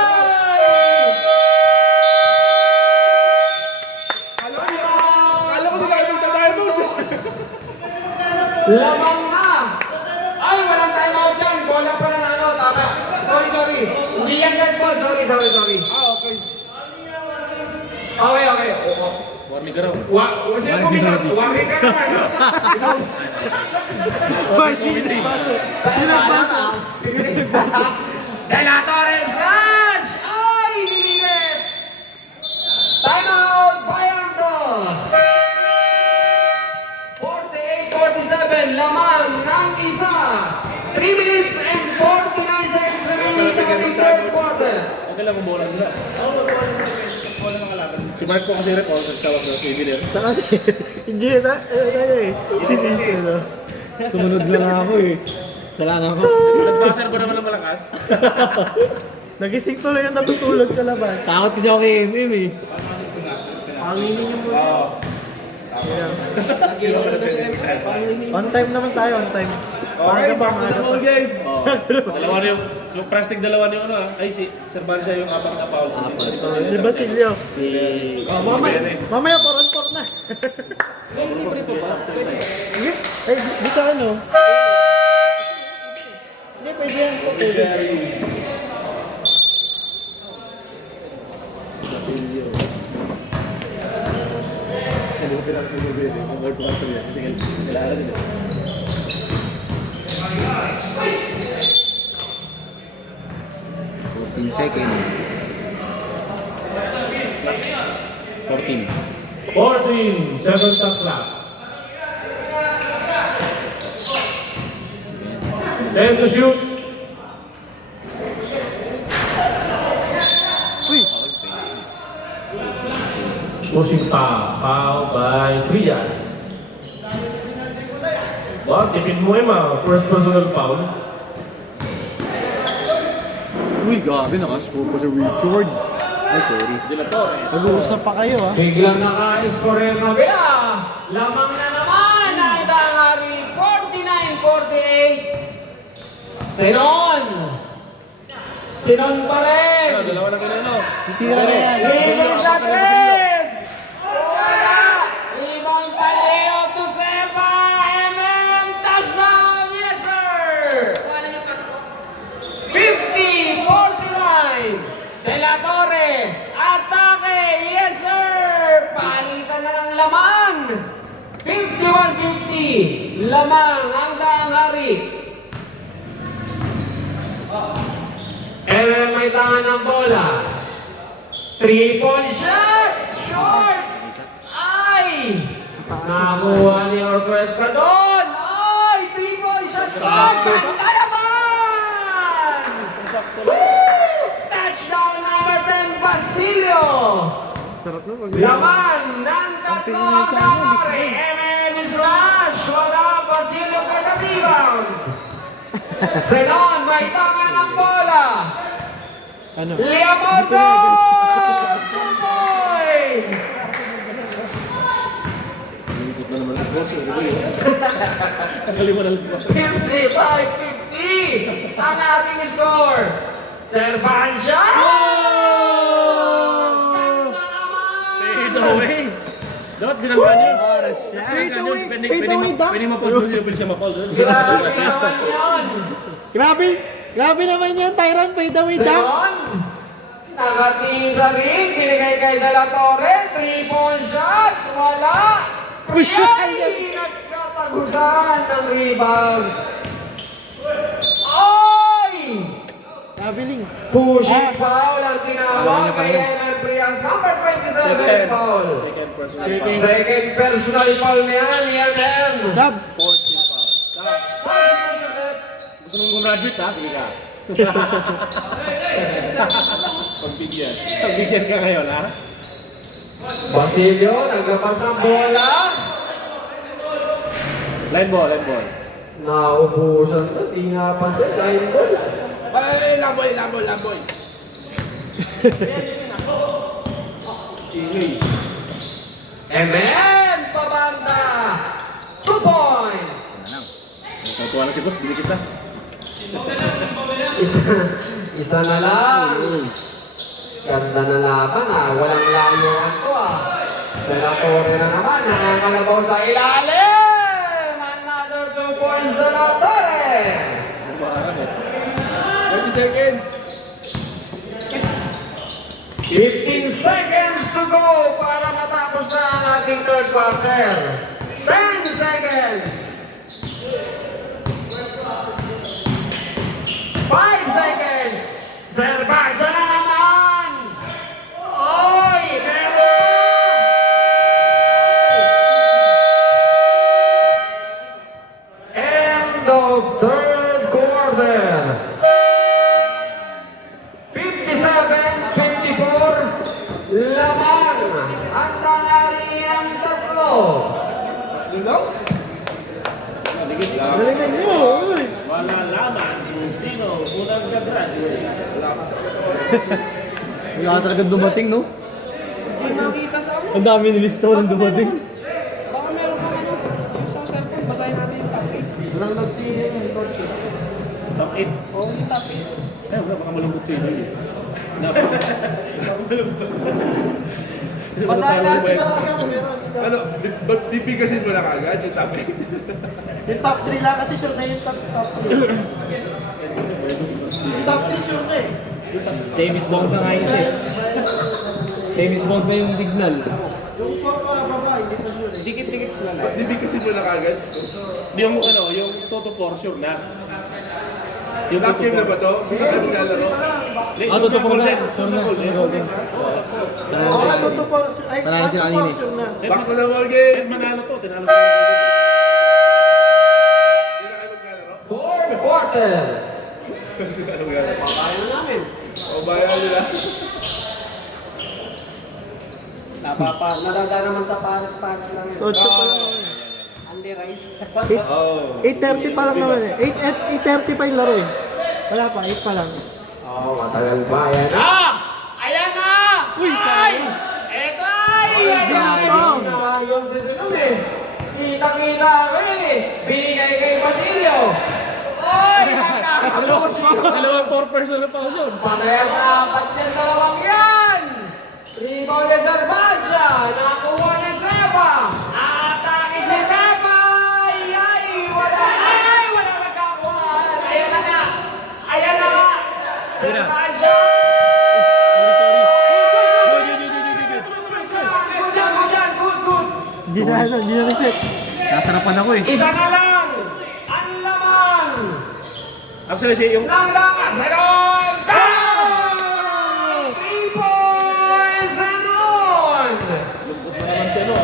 Alam ko di kayo magta-timeout. Lamang na! Ay, walang time out dyan. Bola pa na ano, tama. Sorry. Hindi yan dead ball. Sorry. Okay. Okay. Ligaraw. Kasi wari ka naman. De La Torre slash! Ay, nililit! Time out, Bayantos! 48-47, lamang ng isa. 3 minutes and 49 seconds remaining sa ating third quarter. Okay lang kung bola nila. Wala nang kalaban. Si Marco kasi rin, nagtawag na si Engineer. Saka si engineer na, sinisip, no? Sumunod lang ako eh. Sala na ako. Nagbasan ko naman ng malakas. Nagising tuloy yung natutulog sa laban. Takot kasi ako kay MM eh. Panginin niyo mo. On time naman tayo, on time. Okay, back to the ball game. Dalawa na yung plastic dalawa na yung ano ay si Servan siya yung apat na foul. Di ba Silvio? Mamaya poron-por na. Eh, di sa ano? Hindi, pwede yan. Hindi ko pinag-pumibili. Kung word ko ito yan. Sige, kailangan nila. Seconds. 14. 14, 7 shot clock. 10 to shoot. Pushing foul by Frias. Well, tipid mo first personal foul. Uy, gabi, nakascore pa sa record. Ay, sorry. Mag-uusap pa kayo ah. Biglang naka-score yung kabila. Lamang na naman ang Dangari, 49-48. Sinon! Sinon pa rin! Dalawa na ganun, no? Titira na yan. Libre sa tres! Wala! Ibang Paleo to Sepa! MM touchdown! Yes, sir! 50-49! De La Torre! Atake! Yes, sir! Palitan na ng laman! 51-50! Lamang ang Dangari! MM may tangan ng bola. 3-point shot! Short! Ay! Nakuha ni Orquestra doon! Ay! 3-point shot! Shot! Ganda naman! Touchdown number 10, Basilio! Laman ng tatlo ang Dangari. MM is rush! Wala Basilio ka-rebound! Senon may tangan ng bola! Ano? Liamoso! Tumoy! Nalikot na naman ang coach. Nakaliwa na lang. 55-50 ang ating score. Servancia! Fade away. Dapat binanggan yun. Fade away. Fade away daw. Pwede mapause doon. Pwede siya mapause doon. Grabe naman yun. Grabe. Grabe naman yun, Tyron. Fade away daw. Senon, nakatingin sa ring, binigay kay De La Torre, 3-point shot, wala. Ay! Nagkatagusan ng rebound. Ay! Nabiling. Pushing foul ang tinawag kay Enan Prias. Number 27 foul. Second personal foul niya ni MM. Sab. Gusto mong gumraduate ha? Sige ka. Pagbigyan. Pagbigyan ka ngayon ha? Basilio, naglapas ng bola. Line ball, line ball. Naubusan na, di nga pa siya. Line ball. Ay, lamboy. MM, pabanda. 2 points. Natuwa na si boss, bili kita. Isa na lang. Ganda na laban walang layuan to De La Torre na naman, nakakalabaw sa ilalim. Another 2 points De La Torre. 30 seconds. 15 seconds to go para matapos na ang ating third quarter. 10 seconds. 5 seconds. Serbansya na naman. Oy, meron. End of third quarter. 57-54. Laban. Ang tangali ang tatlo. Galingan nyo, uy. Wala laman kung sino unang gagraduate. May ka talaga dumating, no? Hindi makita sa ano. Ang dami nilista ng dumating. Baka meron kang ano. Sa cellphone, basahin natin yung top 8. Walang nagsili ng third quarter. Top 8. Oo, yung top 8. Ay, wala, baka malungkot sino yun. Basahin natin sa Ano, bibigkasin mo na kagad yung topic. Yung top 3 lang kasi sure na yung top 3. Yung top 3 sure na eh. Same is bond na nga yun eh. Same is bond na yung signal. Yung 4 pa baba, hindi pa sure eh. dikit-dikit sila na. Bibigkasin mo na kagad. Yung ano, yung Toto portion na. Yung Last game na ba to? Hindi ka naglalaro. Ah, totoo po na. Sure na. Golden. Oo nga, totoo po. Ay, Panalo sila kanina eh. sure na. Back to the ball game. Manalo to, tinalo ko. Hindi na kayo maglalaro. Fourth quarter. Hindi na kayo maglalaro. Papayo namin. O bayan nila. Nadada naman sa Paris lang. So, 8 pa lang naman eh. Andy Rice. 8:30 pa lang naman eh. 8:30 pa yung laro eh. Wala pa, 8 pa lang. Oh, matagal pa. Ayan na! Ayan na! Uy, sayang. Eto ay! Ayan na! Yung susunod eh. Kita-kita ko yun eh. Binigay kay Basilio. Oy! Dalawang 4 na pa yun. Pataya sa apat niya sa dalawang yan! Rebound ni Zarbansya! Nakakuha ni Seba! Atake si Seba! Ay! Wala nagkakuha! Ayan na nga! Ayan na nga! Zarbansya! Good! Hindi na reset. Nasarapan ako eh. Isa na lang! Ang laman! Actually, siya yung... Nang lakas! Meron! Bang! 3 points and on! naman siya, no?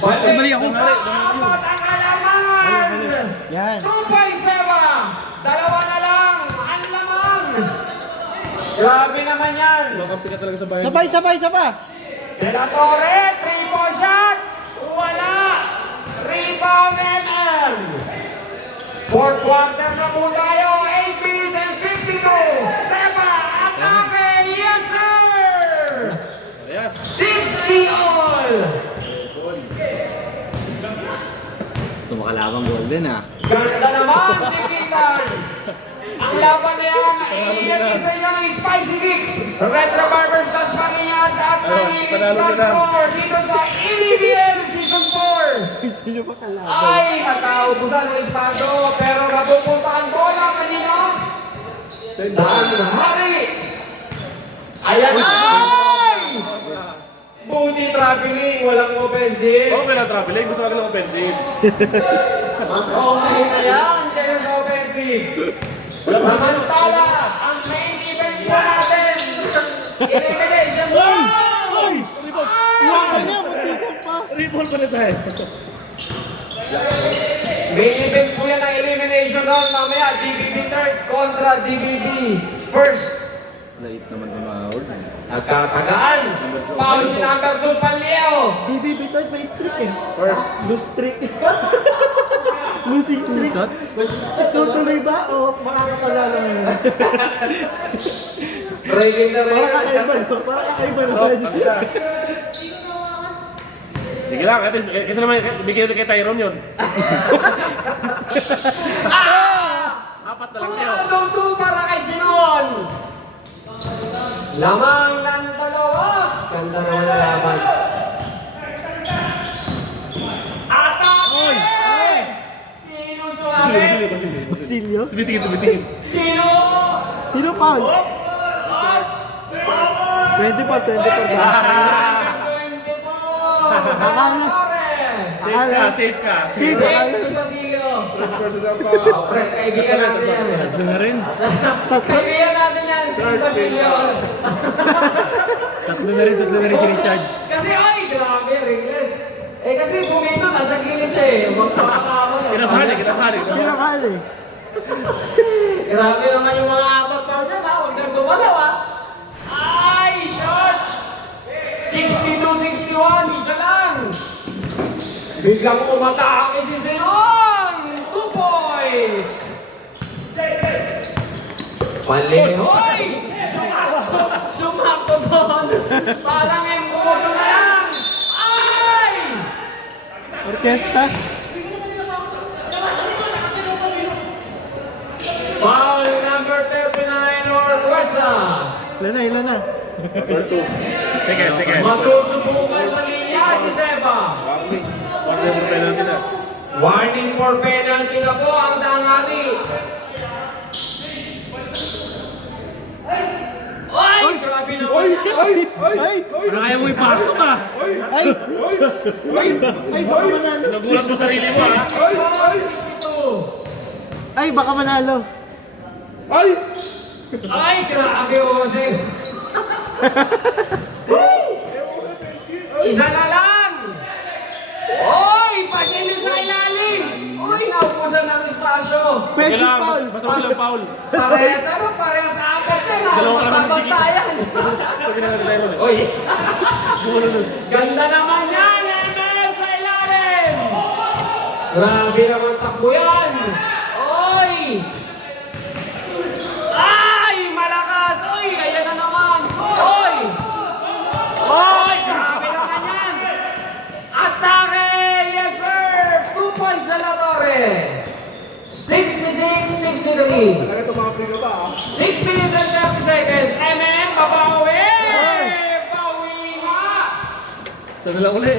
Bumalik ako. Apat ang alaman! Yan. 2.7! Dalawa na lang! Ang laman! Grabe naman yan! Makampi ka talaga sa bayan. Sabay. Senatore, 3-point shot! Wala! Rebound MM! Fourth quarter na po tayo, 8 minutes and 52! Seba, atake! Yes, sir! Yes. 60 all! Tumakalabang golden ah. Ganda naman, Dikitan! Ang laban na yan, iinagis na yan ng Spicy Kicks, Retro Barbers Tasmanian at naging panalo top ka na. score dito sa EBL Season 4. Sino ba kalaban? Ay, nataubusan ng espado, pero napupunta ang bola kanina. Dan Hari! Ayan ay! Buti traveling, walang offensive. Okay lang, traveling. Gusto lang offensive. Mas okay na yan kaya sa offensive. Samantala, ang main event po natin, elimination round! Iwakan niya, matikong pa. Rebound pa na tayo. Main event po yan ang elimination round mamaya, DBB third kontra DBB first. Lait naman tumawag. Nagkatagaan. Paul si number 2 Panleo. DBB third may streak eh. Lose streak. Losing streak. Shot? Tutuloy ba o makakapanalo ngayon? Breaking the Para record. kakaiba So, naman. ano siya? Sige lang, kasi naman, bigyan natin kay Tyron yun. Apat na lang yun. Pangalong 2 para kay Sinon. Lamang ng dalawa. Ganda naman na laban. Atake! Sino sumabit? Basilio? Tumitingin. Sino? Sino Paul? 20 pa. Akala. Safe ka, safe ka. Safe, Rick akala. Susasilio. Fred, kaibigan natin yan. Tatlo na rin. Kaibigan natin yan, si Susasilio. Tatlo na rin si Richard. Kasi ay, grabe, Ringles. Eh kasi bumito, nasa gilid siya eh. Magpapakaman. Kinabali, kinabali. Pinakal eh. Grabe naman yung mga apat pa dyan ha. Huwag nang gumalaw ha. Ay, shot! 62-61, isa lang. Biglang umatake si Zenon. 2 points. Hoy! Sumakto doon. Parang yung bumoto na lang. Ay! Orkesta. Foul number 39, Orquesta. Ilan na. Sige, sige. Masusubukan sa linya si Seba. Warning mo penalty na. Warning for penalty na po ang dangati. Ay! Grabe naman. Ay! Parang ayaw mo ipasok ah. Ay! Ay, baka manalo. Nagulat mo sarili mo ah. 62. Ay, baka manalo. Ay, grabe Jose. Isa na lang. Oy, pagkilis sa ilalim. Oy, naubusan ng espasyo. Pwede Kailangan, foul. basta walang foul. Parehas ano, parehas sa apat yan ha. Dalawa ka naman Magpapantayan. Oy, ganda naman yan, MM sa ilalim. Grabe naman takbo yan. Oy. Ay, malakas. Oy, ayan na naman. Oy. Oy, grabe naman yan. Atake, yes sir. 2 points na La Torre. 66-63. 6 minutes and 30 seconds. MM, babawi! Bawi nga! Sana lang uli.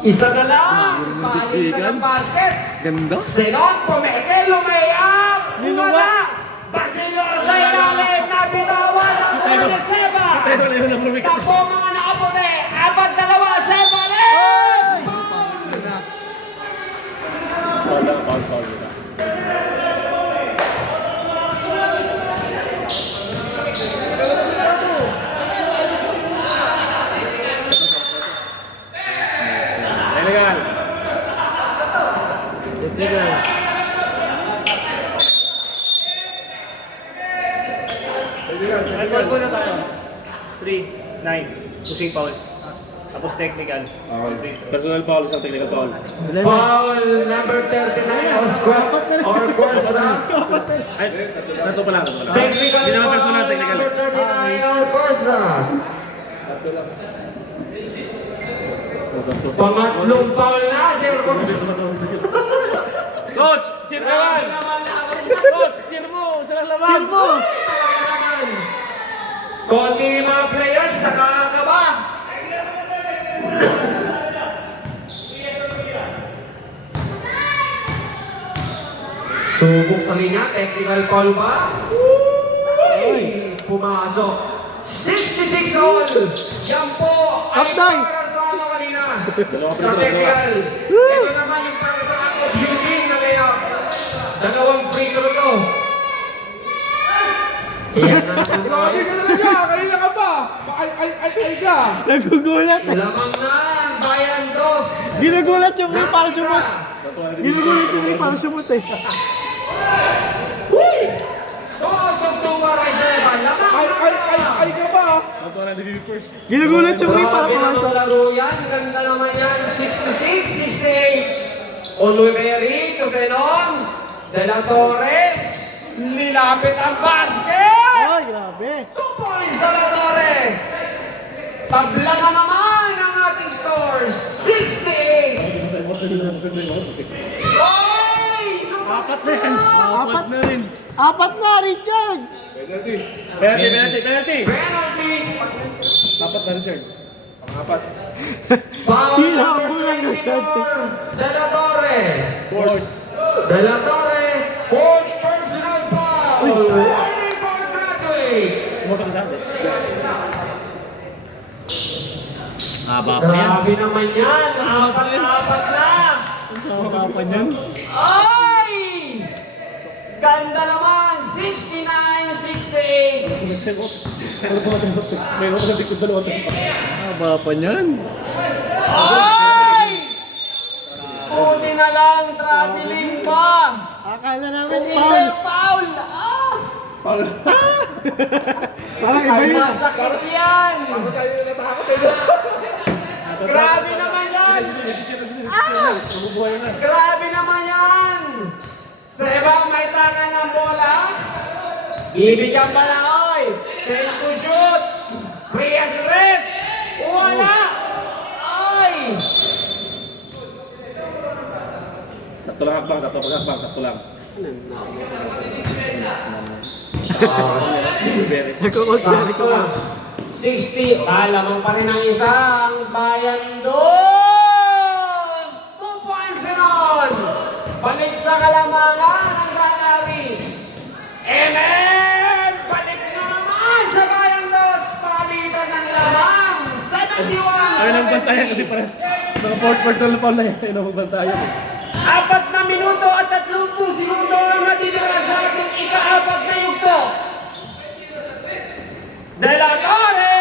Isa na lang. Palit na ng basket. Ganda. Zenon, pumeke, lumayap. Wala. Basilio sa ilalim. Nabitawan ang mga ni Seba. Tayo na yun ang lumik. Tapo mga nakaputi. 4-2. Seba left. Foul lang, foul, foul. Illegal. Legal. Illegal po na tayo. 3-9. Pushing foul. Tapos technical. Personal foul, isang technical foul. Wala na. Foul number 39. Or course Ay, nato pa lang. Technical Hindi naman foul personal, technical. number 39. Or course Pangatlong foul na. Coach, cheer mo yan! Coach, cheer mo! Sila laban! Cheer mo! Konti yung mga players, nakakaba. Subok sa linya, technical foul ba? Uy! Pumasok. 66 all! Yan po ay Kaptay! para sa ano kanina. Sa technical. Ito naman yung para sa ako, Eugene na kaya 2 free throw to. Yan na naman tayo. Kanina ka pa! Ay ka! Nagugulat eh. Lamang na ang bayan dos. Ginagulat yung may para sumut. Ginagulat yung may para sumut eh. Tugtog para sa iba. Lamang na. Ay ka ba? Nato na nagiging first. Ginagulat yung may para Grabe naman pumasok. laro yan. Ganda naman yan. 66, 68. Oliveri, Tusenon, De La Torre. Nilapit ang basket. Ay, grabe. 2 points De La Torre. Tabla na naman ang ating score. 68. Oy! Apat na yan! Apat na rin! Apat na, Richard! Penalty, penalty, penalty! Penalty. Apat na Richard. Foul Sila ang number unang 24, De La Torre. Fourth. De La Torre, 4th personal foul. Warning for graduate. Sumusok sa atin. Haba pa yan. Grabe naman yan. Apat na. Haba pa niyan. Ay! Ganda naman. 69-68. May mga nabi ko dalawa. Haba pa niyan. Ay! Buti na lang. Traveling pa. Akala namin Hindi foul. Ah! Parang iba yun. Masakit yan. Grabe naman yan. Grabe naman yan. Seba, may tanga ng bola. Bibigyan pa na, oy. Fail to shoot. Free as rest. Wala. Ay. Sakto lang hakbang, sakto lang. Nagkakonsya ka. 60. Lamang pa rin ang isang bayan dos. 2 points nun. Balik sa kalamangan ng Ganari. Balik na naman sa bayan dos. Palitan ng lamang. 71. Ayun ang bantayan kasi pares. Mga personal foul na yan. Ayun ang bantayan. 4 na minuto at 30 segundo ang natitira sa ating ika-4 na yugto. De La Torre!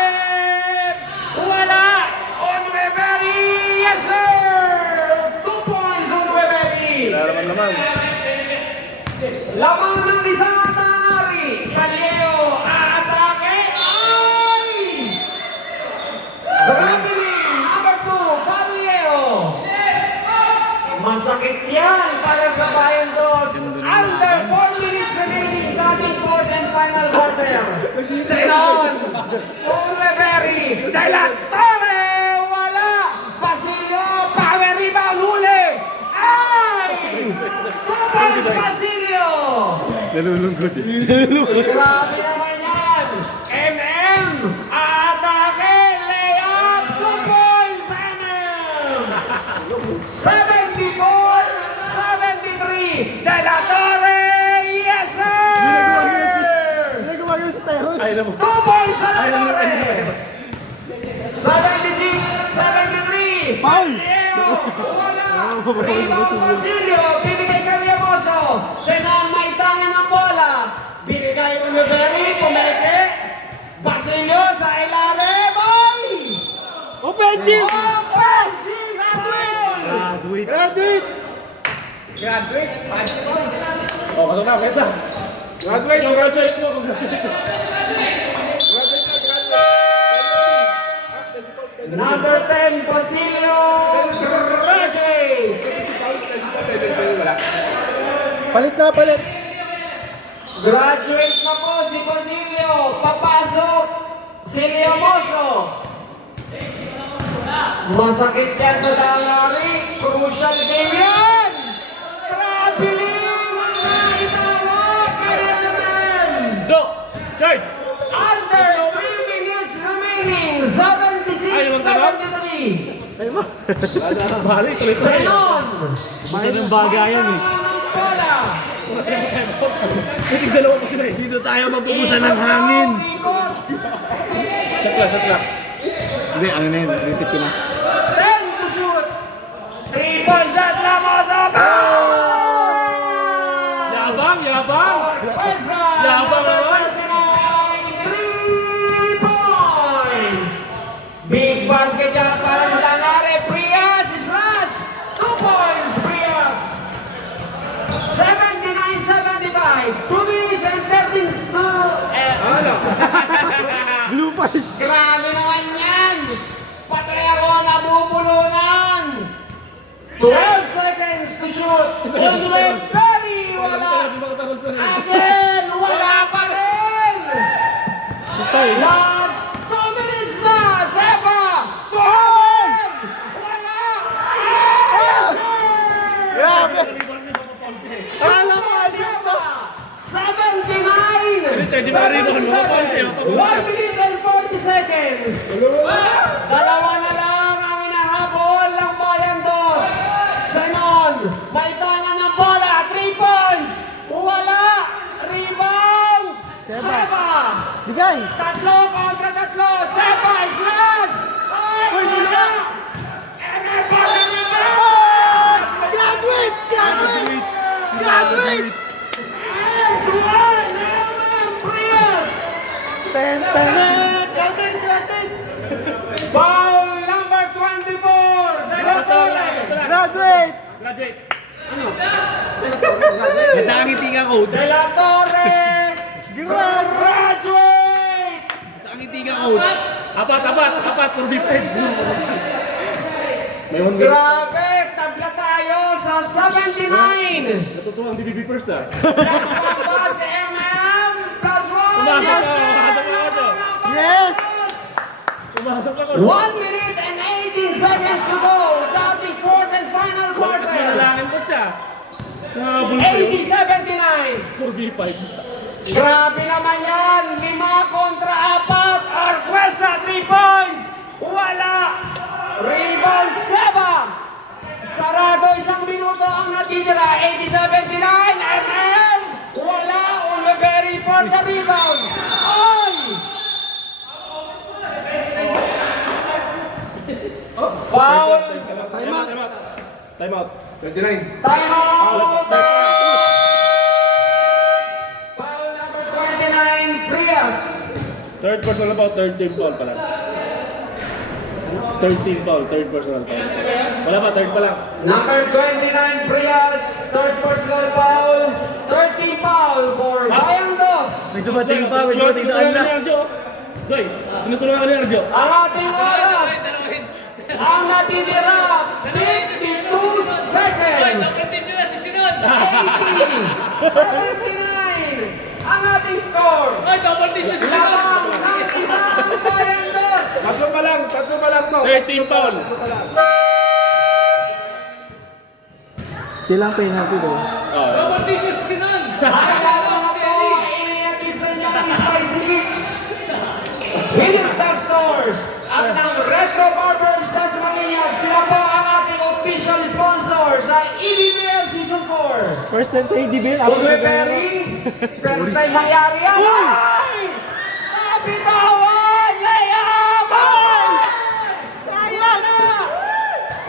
Wala! Onweberi! Yes, sir! 2 points, Onweberi! Naman. Lamang ng isang Tanari. Caleo, aatake. Ay! Grappling, number 2, Caleo. Masakit yan para sa Bayan Dos. Under 4 minutes remaining sa ating fourth and final quarter. Senon, Onweberi, De La Torre, wala. Basilio, power rebound, huli. Ay! Super Basilio! Nalulungkot eh. Grabe naman yan! MM! Atake! Layup! 2 points! MM! 74-73! De La Torre! Yes, sir! Ginagawa yun sa tayo. Ayun na mo. 2 points De La Torre! 76-73! Foul! Wala! Rebound Basilio! Binigay kay Lemoso! Senan may tanga ng bola! Binigay Onweberi! Pumeke! Basilio sa ilalim! Ay! Offensive! Offensive! Graduate! Graduate! 5 points! Oh, pasok na, pwede. Graduate! Congratulate mo, congratulate mo. Number 10, Basilio! Graduate! Palit na, palit! Graduate na po si Basilio. Papasok si Lemoso. Masakit yan sa Tanari. Crucial game yan. Traveling na itawag kaya naman. Do! Charge! Under 3 minutes remaining. 76-73. Balik, tuloy. Senon. Isa ng bagayan eh. Bola. Hindi, dalawa pa sila eh. Dito tayo magpupusan ng hangin. Shot lang. Hindi, ano na yun? Receipt ko na. 10 to shoot. 3 points at Lamoso. Yabang! Yabang naman! 3 points. Big basket yan para sa Tanari. Prias is rush. 2 points, Prias. 79-75. 2 minutes and 13 Bloopers! Grabe naman yan! Patay ako nabubulunan! 12 seconds to shoot! Onweberi! Wala! Again! Wala pa rin! Last 2 minutes na! Seba! Tuhon! Wala! Grabe! Alam mo, Seba! 79! Di ba rin ako, no? Paano siya? 1 minute and 40 seconds! Dalawa na lang ang inahabol ng Bayan Dos. Senon, may tanga ng bola, 3 points. Wala, rebound. Seba. Bigay! Tatlo kontra tatlo. Seba, slash. Uy, nila! Graduate! Graduate! Graduate! Ten, ten, ten! Graduate! Foul number 24, De La Torre. Graduate! Graduate. Natangiti ka, coach. De La Torre. Graduate. Natangiti ka, coach. Apat, for defense. May 1 minute. Grabe, tabla tayo sa 79. Natutuwa ang DBB first ah. Plus 1 ba si MM? Plus 1. Pumasok ako. Yes! Pumasok ako. 1 minute and 18 seconds to go sa ating fourth and final Kasi quarter. nalangin ko siya. Nahabol ko yun. 80-79. 4v5. Grabe naman yan. 5 kontra 4. Orquesta 3 points. Wala. Rebound 7. Sarado 1 minuto ang natitira. 80-79. MM. Wala. Oliveri for the rebound. On. Foul. Time out. 29. Time out. Foul number 29. Frias. Third personal foul, third team foul pala. Third team foul, third personal foul. Wala pa, third pa lang. Number 29, Prias, third personal foul, 13 foul for Bayandos. May dumating pa, may dumating sa kanila. Doy, tinutulungan ka ni Arjo. Ang ating oras, ang natitira, 52 seconds. 80, 79, ang ating score. Lamang ng isang Bayandos. Tatlo pa lang to. Third team foul. Silang penalty, diba? Ay, lamang ako, inihatid sa inyo ng Spicy Mix. Winning Star Stores at ng Retro Barbers Tasmania, sila po ang ating official sponsor sa EBBL Season 4. First time sa ADB. Ulweperi, first time nangyari yan. Ay! Napitawan! Layab! Ay! Kaya na!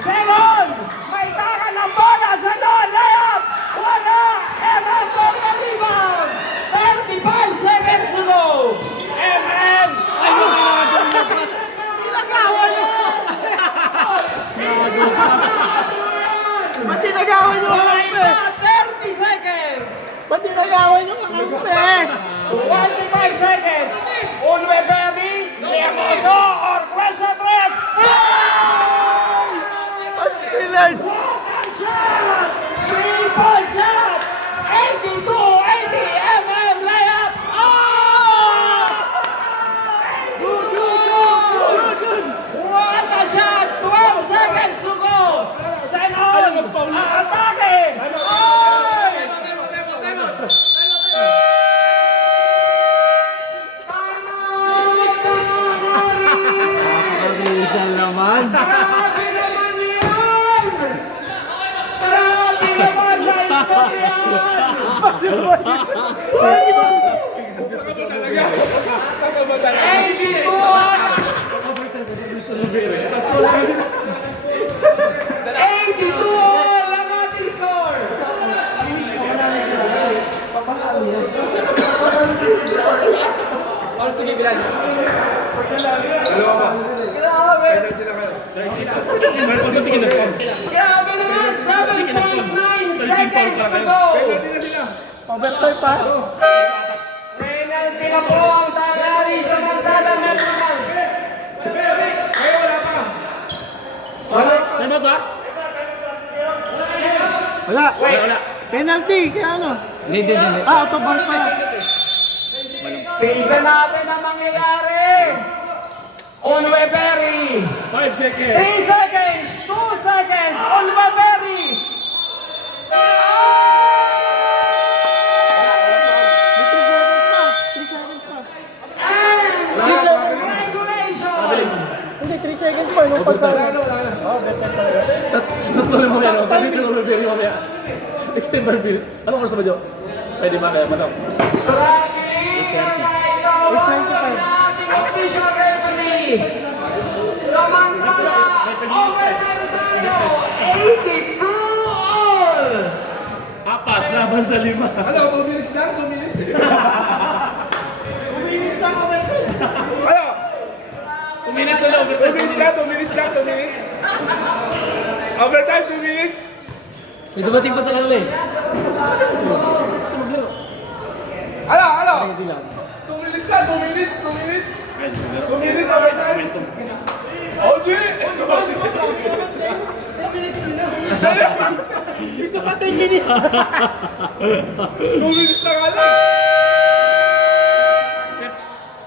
Segon! May taka ng bola sa doon! Layab! Wala! MM for the rebound! 35 seconds to go! MM! Tinagawan niyo! Ba't tinagawan niyo ang kampe? 30 seconds! Ba't tinagawan niyo ang kampe? 25 seconds! Ulweperi, Lemoso, Orquesta 3! Ang pilan! Shot! 3-point shot! 82-80 MM layup! Oh! What a shot! 12 seconds to go! Senon! Atake! Oy! Nakakalisan naman. Grabe naman yun! Grabe naman na istorya! 82 all ang ating score! Grabe! Grabe naman! 7.9 seconds to go! Overtime pa. Penalty na po ang tangyari sa Montana Metroman. Time out ba? Wala. Wala. Penalty, kaya ano? Hindi. Out of bounds pala. Tingnan natin ang mangyayari. Olweperi. 5 seconds. 3 seconds. 2 seconds. Olweperi. And regulation. Hindi, 3 seconds pa. Nung pagkano. Tatlo mo yan. Sabi ko na review mamaya. Extend by bill. Anong oras na ba, Jo? Pwede ba kaya manok? Tracking na ito ang ating official referee. Sa 82 all! 4 laban sa 5. Ano, 2 minutes lang, 2 minutes. Ano? 2 minutes na 2 minutes lang, 2 minutes lang, 2 minutes. Overtime, 2 minutes. May dumating pa sa kanila eh. Ano? Hindi lang. 2 minutes lang, 2 minutes, 2 minutes. 2 minutes overtime. OG! Isa pa 10 minutes. 2 minutes na nga lang.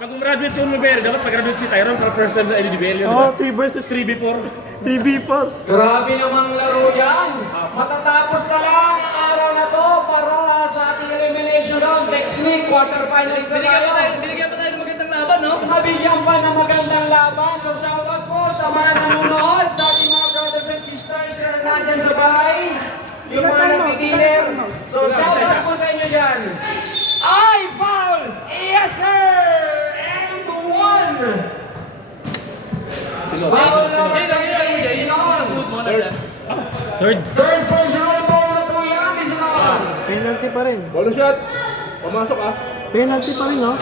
Pag graduate si Unmabere, dapat pag-graduate si Tyron for first time sa LDBL yun. Oh, 3 versus 3v4. 3v4. Grabe namang laro yan. Matatapos na lang ang araw na to para sa ating elimination round. Next week, quarterfinals na tayo. Binigyan pa tayo ng magandang laban, no? Nabigyan pa ng magandang laban. So shoutout po sa mga nanonood, sa ating mga brothers and sisters na nandyan sa bahay. Yung mga nagtitinir. So shoutout po sa inyo dyan. Ay, foul! Yes, sir! And one! Foul number 3, Sinon. Third. Third personal foul na po yan, Sinon. Penalty pa rin. Bolo shot. Pumasok ah. Penalty pa rin, oh.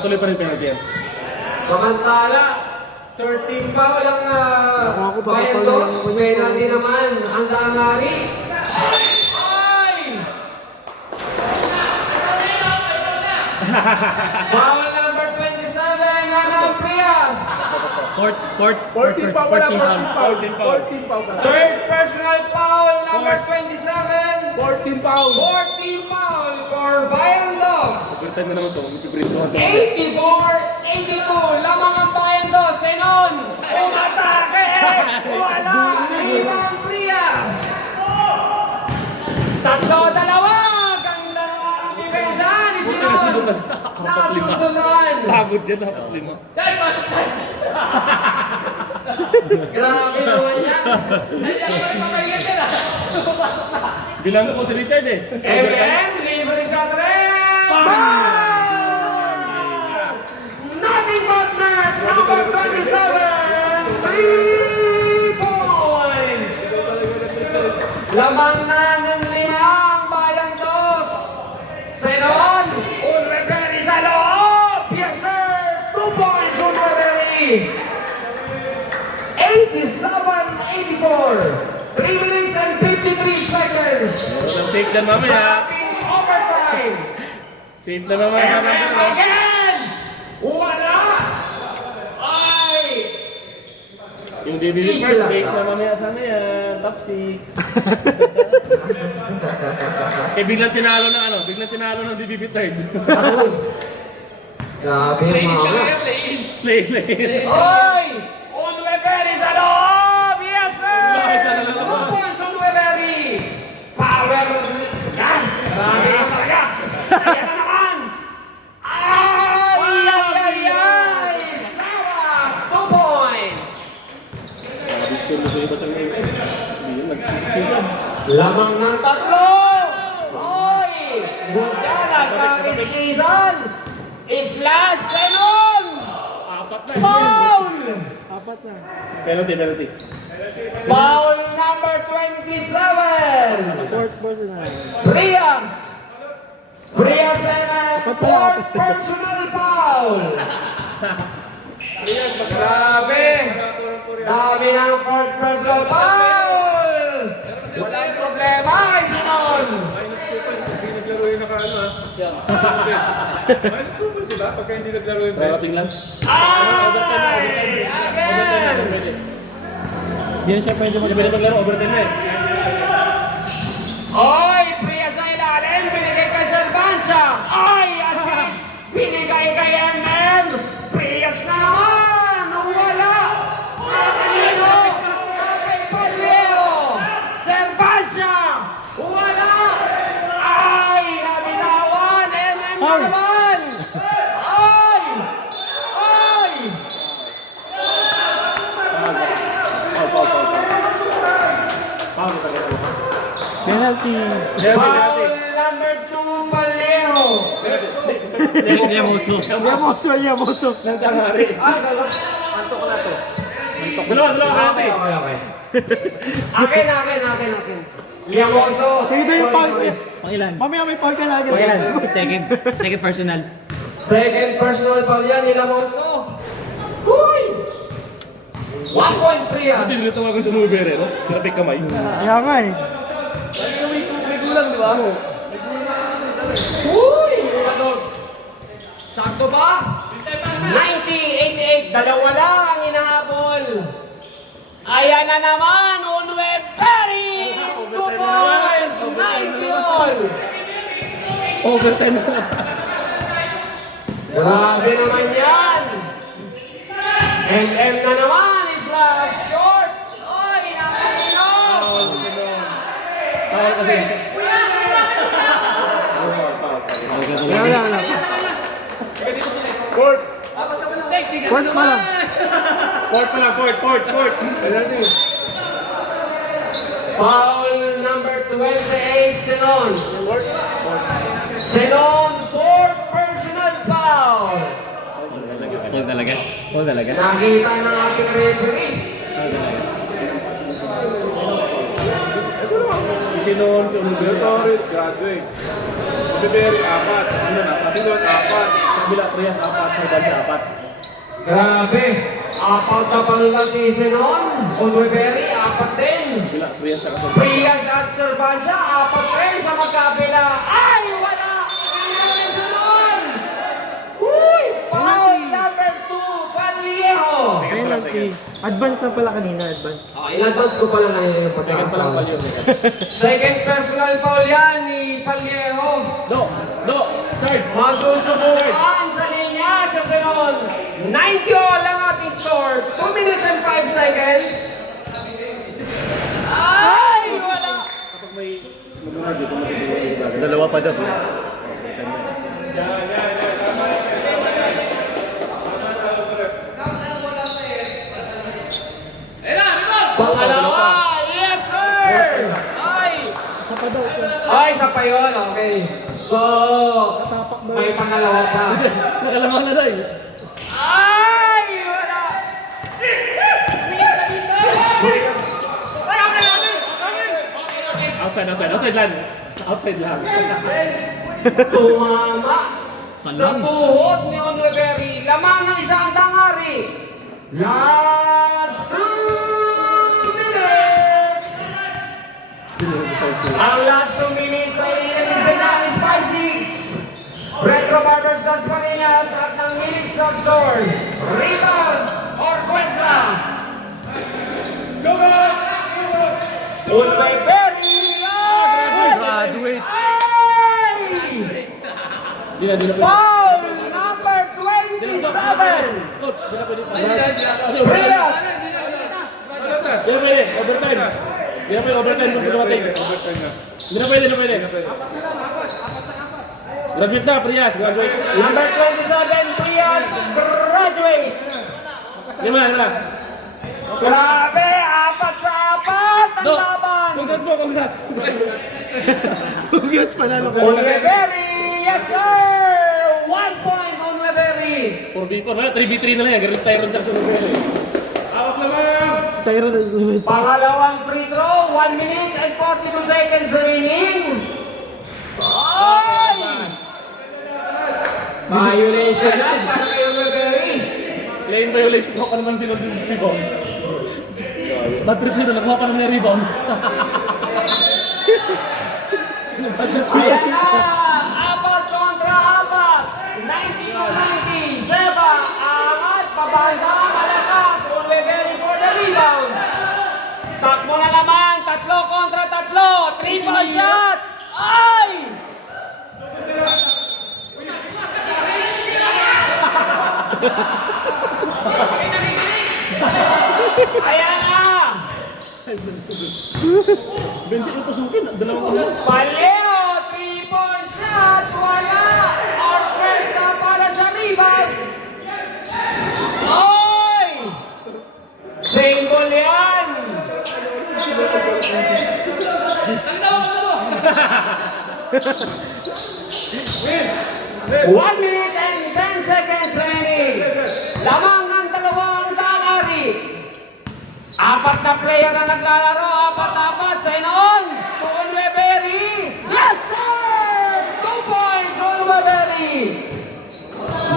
Tuloy pa rin penalty yan. Samantala, 13 foul ang Ako, baka Bayan pala Dos. lang ako yun. Penalty naman ang Dangari. Ay! Foul number 27, Anang Prias. Fourth. 14 pa wala, 14 foul. 14 pa wala. Third personal foul, number 27. 14 pounds. 14 foul for Bayan Dogs. Overtime na naman to. Mag-break ko 84-82, lamang ang Bayan Dogs. Senon, umatake! Wala! Ilang Prias. 3-2. Ang dalawang depensa ni Senon. Nasundutan. Pagod yan, 4-5. Dahil pasok tayo! Grabe naman yan. Dahil siya pa rin makahingan yan, ah! Pasok na! Bilang ko si Richard eh. MM, libre sa tren! Nothing but net, number 27, 3 points! Lamang na ng 5 ang Bayan Dos. Senon, un reperi sa loob! Yes sir, 2 points un reperi! 87-84, 3 minutes and 53 seconds! Walang safe na mamaya. Starting overtime! Safe na mamaya. Again! Wala! Ay! Yung DVD first, safe na mamaya sana yan. Top 6. Eh biglang tinalo na ano, biglang tinalo ng DBB third. Grabe mga. Play. Oy! Unweberi sa loob! Yes sir! Isa na lang ako. 2 points Unweberi! Power! Yan! Grabe na talaga! Ayan na naman! Ay! Sawa! 2 points! Gusto mo sa iba sa mga hindi yun, nag-sisigan. Lamang ng 3! Oy! Bugana Karisizan! Slash Senon! Apat na. Foul! Apat na. Penalty. Foul number 27! Fourth na. Prias and fourth personal foul! Grabe! Dami ng fourth personal foul! Walang problema, Sinon! Naglaro yung naka-ano ah. Minus 2 ba sila pagka hindi naglaro yung bench? Parating lang. Ay! Again! Hindi siya pwede Hindi pwede maglaro, overtime na eh. Oy! Prias sa ilalim! Binigay kay Servancia! Ay! Assist! Binigay kay MM! Prias na naman! Wala! Kanino? Kay Paleo! Servancia! Wala! Ay! Nabitawan! MM na naman! Ay! Ay! penalty. Foul number 2, Paleo! Yamoso. Yamoso. Nang tangari. Ay, gano'n. Anto ko na to. Dalawa Okay, okay, okay. Akin. Liamoso. Sa'yo daw yung foul. Pangilan? Mamaya may foul ka na agad. Pangilan? Second personal. Second personal foul yan, Liamoso. Huy! 1 point Prias. Hindi nila tawagan sa Nubere, no? Grabe kamay. Kaya nga eh. May gulang, di ba? Huy! Sakto ba? 90-88, dalawa lang ang inahabol. Ayan na naman, Unwe Perry! 2 points, 9 yun! Overtime na. Grabe naman yan! MM na naman, isla short! Oy, nakalinom! Tawag kasi. Wala. Court! Court pa lang. Court pa lang, court. Foul number 28, Senon. Senon, 4th personal foul. All talaga. Nakita ng ating referee. Isinon, si Nubere, graduate. Nubere, 4. Ano na? Pasinon, 4. Kabila, Prias, 4. Salban siya, 4. Grabe. Apat na pala si Senon. Unweberi, 4 din. Kabila, Prias, sa kasal. Prias at Servancia, 4 rin sa magkabila. Ay, wala! Nangyari Senon! Uy! Foul number 2, Vallejo! Penalty. Advance na pala kanina, advance. In-advance ko pala ngayon yung Second pa lang pagkakasal. pala yun. Second personal foul yan ni Vallejo. No! Third! Masusubukan sa linya sa Senon. 90 all ang ating score. 2 minutes and 5 seconds. Ay, wala. Kapag may lumunod, dito matutulog. Dalawa pa daw. Pangalawa, yes sir! Ay, isa pa yun, okay. So, may pangalawa pa. Nakalamang na tayo. Ay, wala! Outside lang. Tumama sa tuhod ni Onweberi. Lamang ng isang tangari. Last 2 minutes! Ang last 2 minutes ay Representan Spice Retro Barbers Las Marinas at ng Minix Drugstore. Rebound, Orquestra. Onweberi! Graduate. Ay! Di na pwede. Foul number 27! Coach, di na pwede. Prias! Di na pwede. Overtime. Di na pwede overtime kung dumating. Di na pwede. Graduate na, Prias. Graduate. Number 27, Prias, graduate! Lima. Grabe, 4 sa 4 ang laban! Congrats. Congrats, panalo ko. Onweberi, yes sir! 1 point, Onweberi! 4v4 na, 3v3 na lang. Garit tayo rin sa Nubere. Awak naman! Si Tyron nag-ulit. Pangalawang free throw, 1 minute and 42 seconds remaining. Ay! Violation yan para kay Onweberi. Lane violation ako pa naman sila ng rebound. Bad trip sila, nakuha pa naman yung rebound. Ayan na! 4 kontra 4. 90-90. Seba, angat, pabanda, malakas. Onweberi for the rebound. Takbo na naman. 3 kontra 3. Triple shot. Ay! Ayan na! Benji yung pasukin, dalawang Paleo, 3-point shot, wala! Orquesta para sa rebound! Oy! Same ball yan! One minute and 10 seconds remaining. Lamang ng dalawang dangari. Apat na player na naglalaro, apat-apat sa inoon. Olweberi. Yes, sir! 2 points, Olweberi.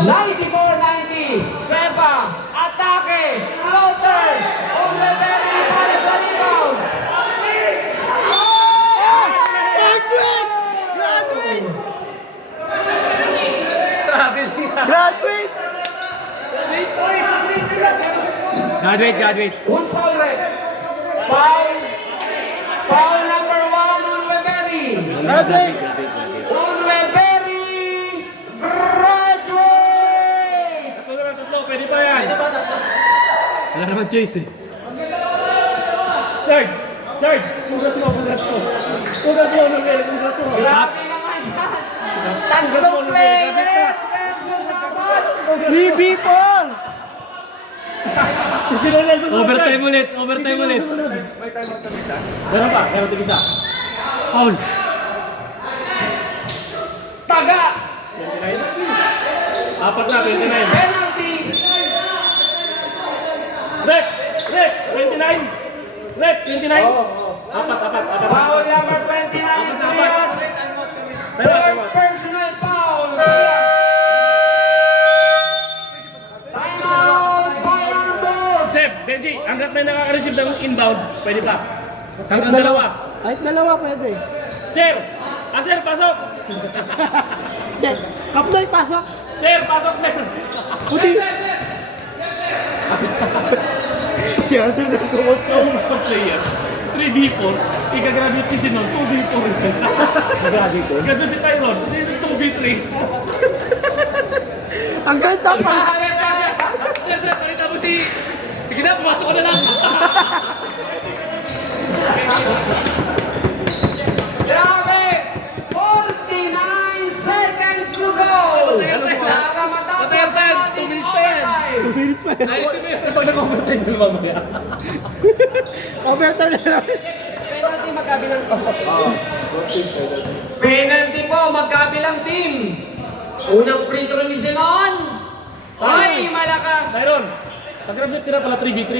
94-90. Sepa, atake, floater. Olweberi para sa rebound. Graduate! Graduate! Graduate. Who's foul, Rek? Foul. Foul number 1, Olweberi. Graduate! Olweberi. Graduate. Tatlo, pwede pa yan. Wala naman choice eh. Third. Congrats mo. Olweberi. Congrats mo. Grabe naman yan. Tatlong player versus apat. 3v4! Sinunod sa Overtime ulit. May timer kami isa. Meron pa, meron tig isa. Foul. Taga. 29. Apat na, 29. Penalty. Rep, 29. Rep, 29. Apat. Foul number 29 is Rios. Third personal foul. Timeout. Bayern Bulls. Sep, Benji, hanggat may nakaka-receive ng inbound, pwede pa. Hanggang dalawa. Kahit dalawa pwede. Sir, sir, pasok. Hindi. Kapnoy, pasok. Sir, pasok, sir. Puti. Si Arthur na kumot. So, sa player, 3v4, ika-graduate si Sinon, 2v4. Graduate eh. Graduate si Tyron, 2v3. Ang ganda pa. Sir, pakita mo si... Sige na, pumasok ko na lang. Grabe! 49 seconds to go! Para matapos ang ating overtime. 2 minutes pa yan. Ayusin mo yun. Pag nag-overtime mo mamaya. Overtime na namin. Penalty magkabilang Penalty po, magkabilang team. Unang free throw ni Sinon. Ay, malakas. Tyron, pag-graduate ka na pala 3v3.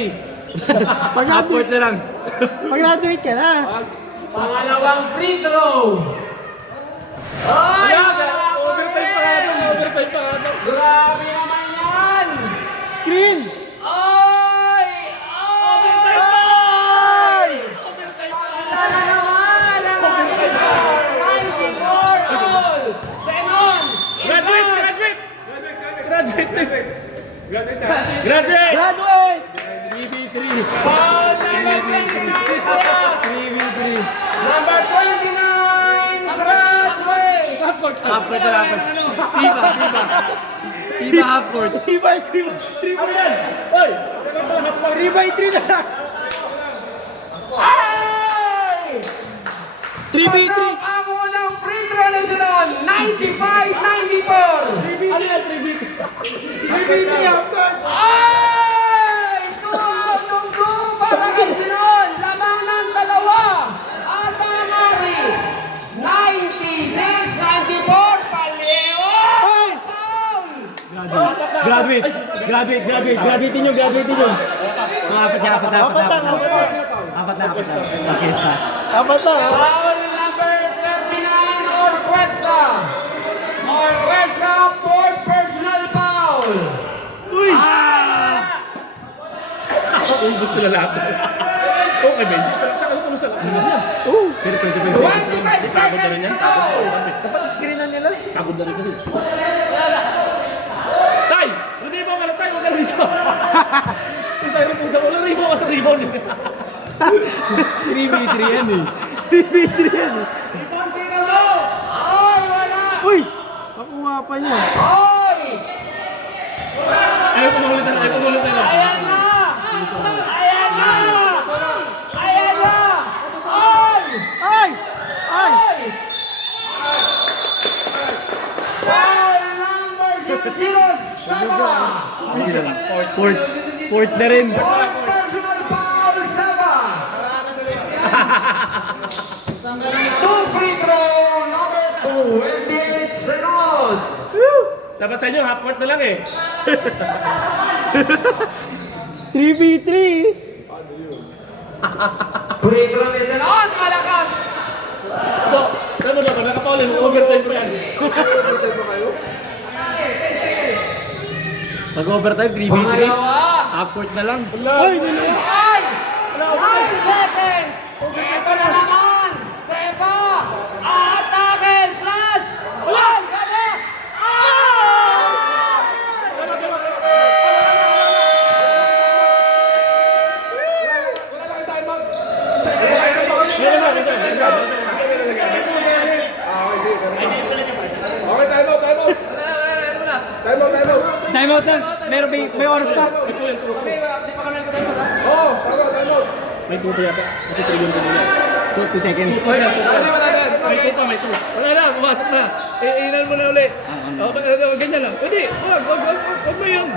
Half court na lang. Mag-graduate ka na. Pangalawang free throw. Ay, Overtime pa nga doon, overtime pa nga doon. grabe naman yan. Screen. Ay! Ay! Wala naman ang ating score. 94 all. Senon. Graduate! Graduate. 3v3. Foul number 29, Ayas. 3v3. Number 29, graduate. Half court na lang. Tiba half court. 3x3. Ano yan? Oy! 3x3 na lang. Ay! 3v3. Pasok ang unang free throw na Sinon. 95-94. 3v3 after. Ay! Tumutunggo para kay Sinon. Labanan dalawa. At ang ari. 96-94. Paleo. Ay! Foul. Graduate nyo. Apat lang. Pakista. Apat lang. Foul number 39, Orquesta. Orquesta, fourth personal foul. Uy! Ubus sila lahat. Okay, Benji. Sa ano sa lang yan? Pero 25 25 Pagod na rin seconds yan. to go. Dapat screen na nila. Pagod na rin kasi. Tay! Hindi mo ka na tayo, wala rito. Hindi tayo puta, wala rebound. 3v3 yan eh. 3v3 yan eh. Ay, wala. Uy! Pakuha pa niya. Ay! Ayaw pumulit na lang. Ayan na! Ayan na! Ayan na! Ay! Ay! Ay! Ay! Foul number 007. Fourth na rin. Fourth personal foul, Saba. 2 free throw, number 28, Sinon. Dapat sa inyo, half court na lang eh. 3v3. Free throw ni Salon, malakas! Ito, ano ba? Nakapaulan mo, overtime pa yan. Pag-overtime, 3v3. Pangalawa! Half court na lang. Ay, nila. Ay! 9 seconds! Ito na naman! Seba! Atake! Slash! One! Gala! Okay, time out, time out. Time out, time out. Time out lang. May oras pa. Oo, time out, time out. May tuto yata. Kasi 3 yung kanina. 2 seconds. May tuto, may tuto. Wala na, pumasok na. Iinan mo na uli. Ganyan lang. Pwede, wag mo yun.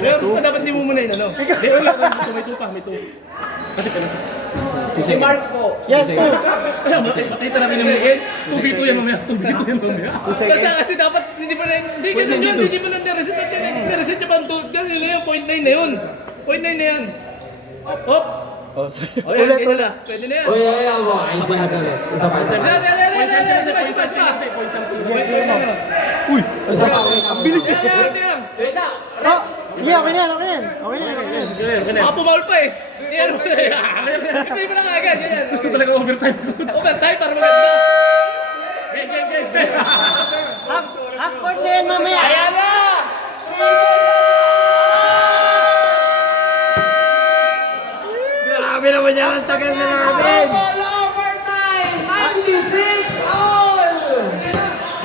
Meron pa dapat di mo muna yun, ano? Hindi, wala. May tupa, may tupa. Kasi pala. Si Marco! Yes, two. Makita namin yung mga 2v2 yan mamaya. 2v2 yan mamaya. Kasi dapat, hindi pa na, hindi ganun yun. Hindi mo na nireset natin. Nireset niya pa ang 2. Yan yun, 0.9 na yun. 0.9 na yan. Hop! O yan, ganyan na. Pwede na yan. Uy, ayaw mo. Ayos na natin. Isa pa, isa pa. Uy, ang bilis eh. Wait na! Oh, yeah, okay na yan, okay na yan. Okay na yan, okay na yan. Baka pumaul pa eh. Yan mo na eh. Ipay mo na kagad. Ganyan. Gusto talaga overtime. Overtime para maganda. Game. Half court na yan mamaya. Ayan na! Grabe naman yan, ang tagal na namin. Double overtime! 96 all!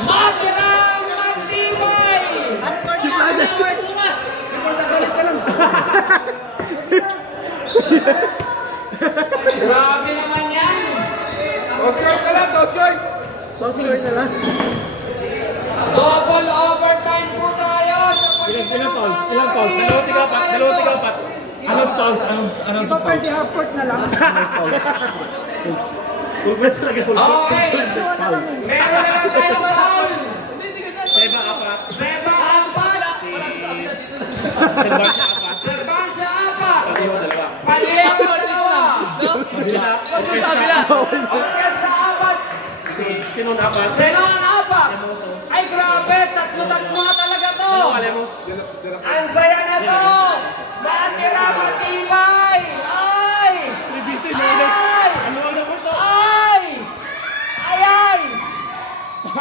Matirang matibay! Grabe naman yan! Toss ka lang, toss ka. Susunod na lang. Double overtime po tayo sa Ilang pounds? Dalawa, tiga, apat. Anong pounds? Anong Iba pwede half court na lang. Fulbert talaga. Okay! Meron na lang tayo malal! Seba, apat. Seba apat! Servancia apat! Dalawa. Paliego dalawa! Kabila. Orkesta apat! Sinon, apat. Senon apat! Ay grabe! Tatlo-tatlo na talaga to! Ang saya na to! Natira matibay! Ay! Ay! Ay! Ay!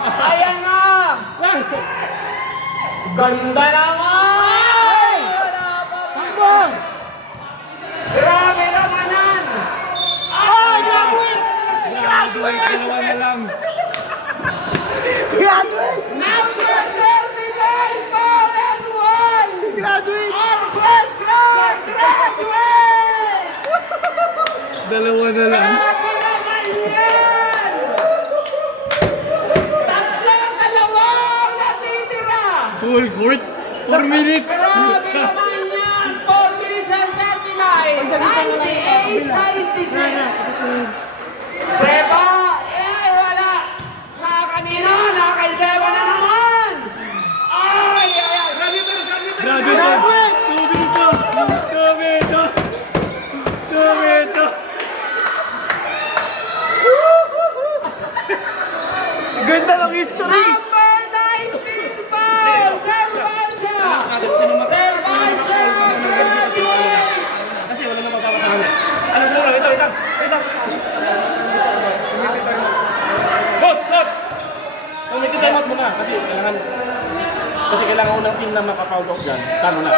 Ayan na! Ganda naman! Takbo! Grabe naman yan! Ay, graduate! Graduate! Dalawa na lang. Graduate! Number 39, Paul and 1! Graduate! Orchestra graduate! Dalawa na lang. Grabe naman yan! Tatlong dalawang natitira! Full court? 4 minutes! Grabe naman yan! 4 minutes and 39! 98-96! Seba! Eh, wala! Kanina, kay Seba na naman! Ay! Graduate! Grabe ito! Grabe ito! Ganda ng history! Number 19, Paul! Servancia! Servancia! Graduate! Kasi wala na mapapasahan. Ano siguro? Ito. Coach! Kung time out muna kasi kailangan unang team na makapound off dyan. Tano na.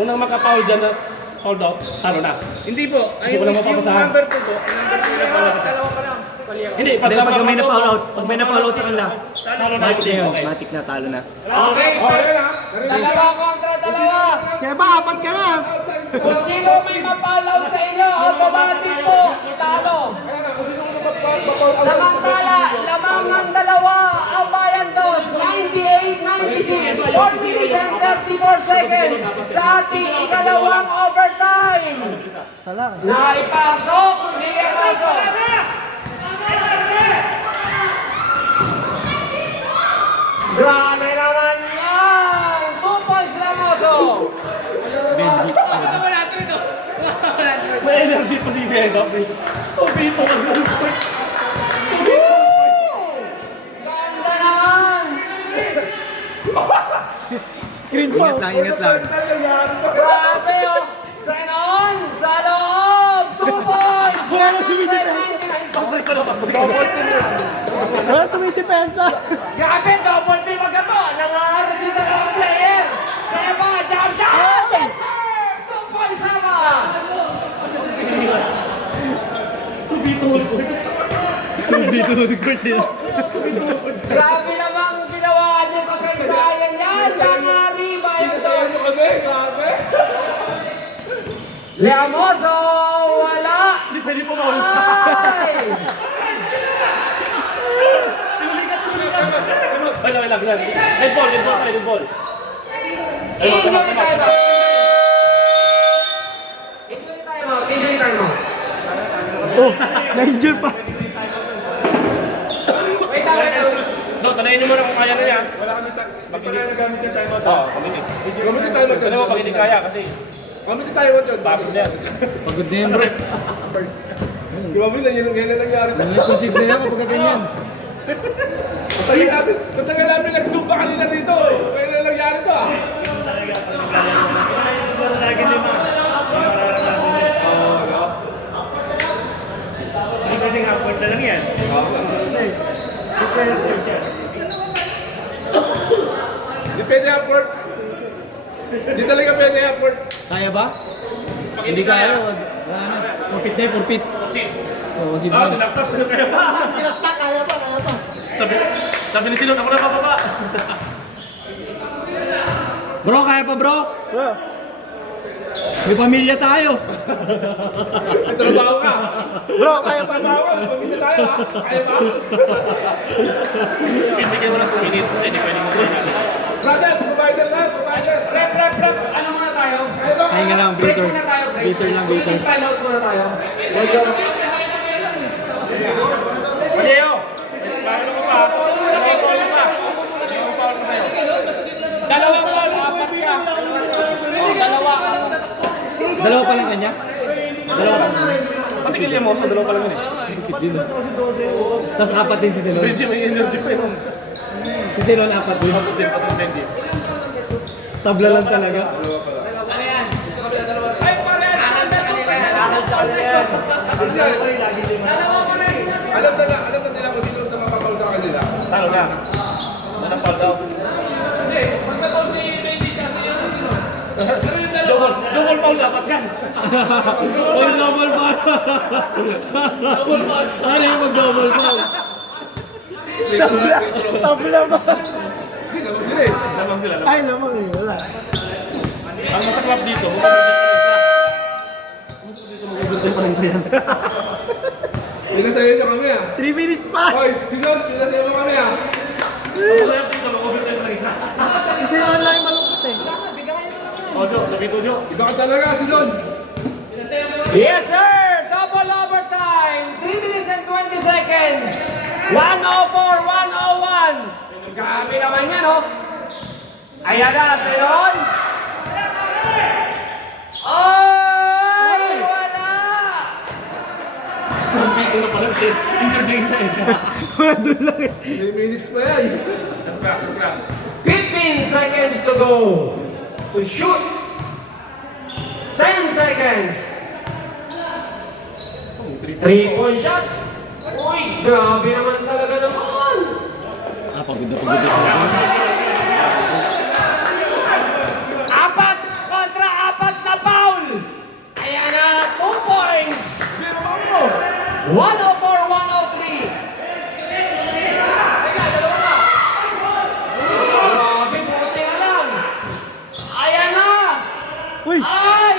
Unang makapound dyan na fouled out, tano na. Hindi po. Kasi walang mapapasahan. Number 2 po. Hindi, Pag may na-foul out, pag may na-foul out sa kanila, talo na. matik na yun. Okay. Matik na, talo na. Okay, dalawa kontra dalawa. Seba, apat ka na! Kung sino may mapalaw sa inyo, automatic po, italo. Samantala, lamang ng dalawa ang Bayan Dos, 98-96, 4 minutes and 34 seconds sa ating ikalawang overtime. Salang. Naipasok, hindi ipasok. Grabe naman yan! 2 points lang Oso! Benji. May energy pa si Sega. Tubito ka lang. Ganda naman! Screen pa. Ingat lang. Grabe oh! Senon! Sa loob! 2 points! Wala tumitipesa. Grabe! Double team agad to! Nangaharosin na ng player! Seba! Jump shot! Yes, sir! 2 points Seba! Dito sa court din. Grabe namang ginawa niyo kasaysayan yan! Nangari ba yung dos? Leamoso! Wala! Hindi pwede po mawala. Ay! Wait lang. Red ball. Injury time out! Injury time out! Oh, na-injure pa. Wait lang. No, tanayin mo na kung kaya na yan. Pag hindi nagamit yung timeout. Oo, pag-init. Gamit yung timeout. Alam mo, pag hindi kaya kasi Gamit yung timeout yun. pagod na yan. Pagod na yan, bro. Grabe na yun ang nangyari. Consider na yan kapag ganyan. Tagal namin nag-zumba kanina dito. Kaya nangyari to ah. Di pwede upward. Di talaga pwede upward. Kaya ba? Hindi kaya. Wala na. Purpit na yun, purpit. Oo, sige Ah, na. tinaktak na kaya pa. Kaya pa. Sabi ni Silon, ako na bababa. Bro, kaya pa bro? Bro, May pamilya tayo. May trabaho ka. bro, kaya pa. Trabaho ka. Pamilya tayo ha. Kaya ba? Bigyan mo lang 2 minutes kasi hindi pwede mo kaya. Brother, provider na. Provider. Rep. Ano muna tayo? Kaya ba? Kaya nga lang, Break breather. muna tayo. Break. Breather lang, breather. Time out muna tayo. Medyo. Mateo! Paano ko pa? Dalawang ball, apat ka. Dalawa. Dalawa pa lang kanya? Dalawa pa lang. Patigil niya mo, sa dalawa pa lang yun eh. Dikit din. Tapos apat din si Silon. Medyo may energy pa yun. Si Silon apat din. Patong Benji. Tabla lang talaga. Ay, pares. Alam na nila kung sino sa mapapal sa kanila. Talo na. Nanapal daw. Double foul dapat yan. Oh, double foul. Ano yung mag-double foul? Tabla ba? Hindi naman sila eh. Lamang sila. Ay, naman eh. Wala. Ang masaklap dito, mag-overtime pa rin isa yan. Pinasayo nyo kami ah. 3 minutes pa. Hoy, Silon, pinasayo mo kami ah. Ang dito, mag-overtime pa rin isa. Kasi online malungkot eh. Ojo, nabito Jo. Iba ka talaga, Silon. Yes, sir! Double overtime! 3 minutes and 20 seconds! 104, 101! Grabe naman yan, oh! Ayan na, Silon! Ay! Wala! Nabito na pala siya. Injured na isa eh. Wala doon lang eh. 3 minutes pa yan. 15 seconds to go to shoot. 10 seconds. 3-point shot. Uy, grabe naman talaga naman. Pagod na. Apat kontra apat na foul. Ayan na, 2 points. 104, 103. Grabe, buti na lang. Ayan na. Uy! Ay!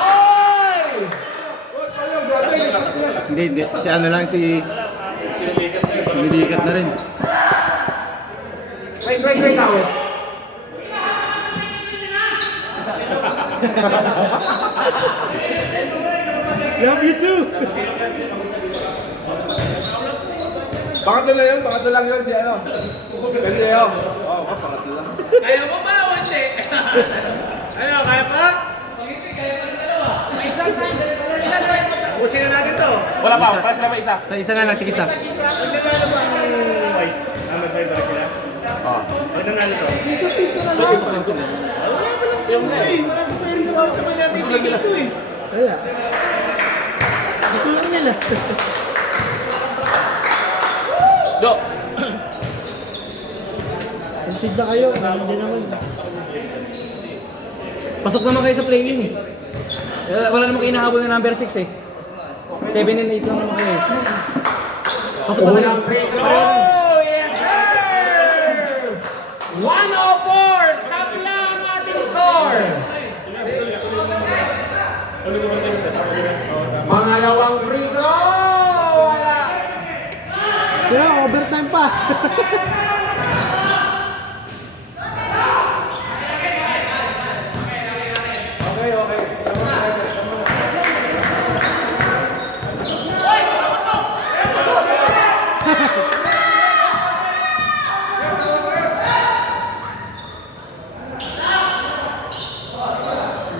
Ay! Hindi. Si ano lang, si... Milikat na rin. Wait, wait. Love you too! Pangatlo na yun, pangatlo lang yun si ano. Ganda yun. Oo, pangatlo lang. Kaya mo ba o hindi? Ano, kaya pa? May isang time. Ilan tayo? Ubusin na natin to. Wala pa, para sila may isa. Isa na lang, tig-isa. Pag nanalo to. Wala. Gusto lang nila. Do. Concede na kayo, hindi naman. Pasok naman kayo sa play-in eh. Wala naman kayo nahabol na number 6 eh. 7 and 8 lang naman kayo eh. Pasok naman Unang free throw! Yes, sir! 104! Top lang ang ating score! Pangalawang free throw! Wala! Kaya, overtime pa.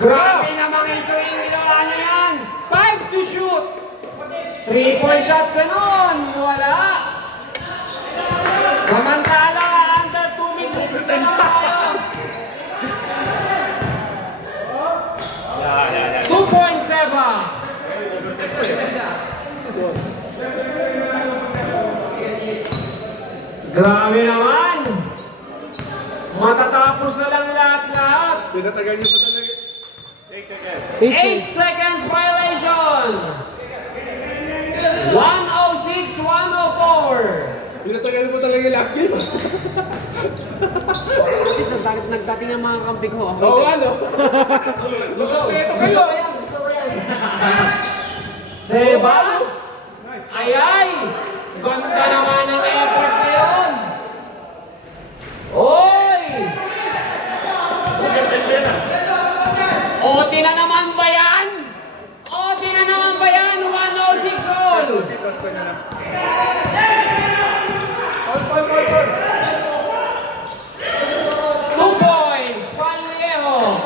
Grabe namang history yung ginawa niya yan! 5 to shoot! 3-point shots na nun! Wala! Samantala, under 2 minutes na lang tayo. 2.7 Grabe naman! Matatapos na lang lahat-lahat! Pinatagal niyo pa talaga. 8 seconds violation! 106-104! Pinatagal niyo pa talaga yung last game. At least nagdating ang mga kampi ko. Oo, ano? Gusto kayo. Gusto ko yan. Seba? Ayay! Ganda naman ang effort na yun! Oy! Oti na naman ba yan? Oti na naman ba yan? 106 all! 2 points, Panlejo!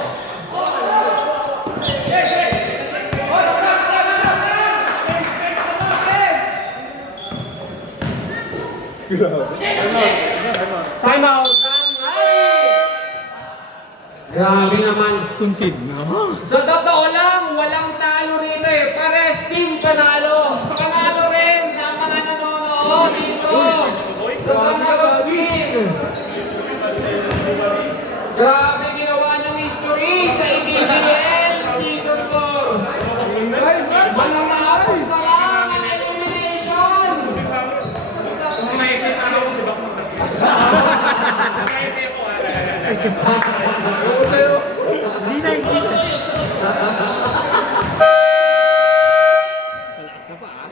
Time out, Shanghai! Grabe naman. Concede na. Sa totoo lang, walang talo rito eh. Pares team panalo. Panalo rin ang mga nanonood dito sa San Carlos team. Grabe ginawa ng history sa ABGL Season 4. Mananapos na lang ang elimination. Hindi na, hindi na.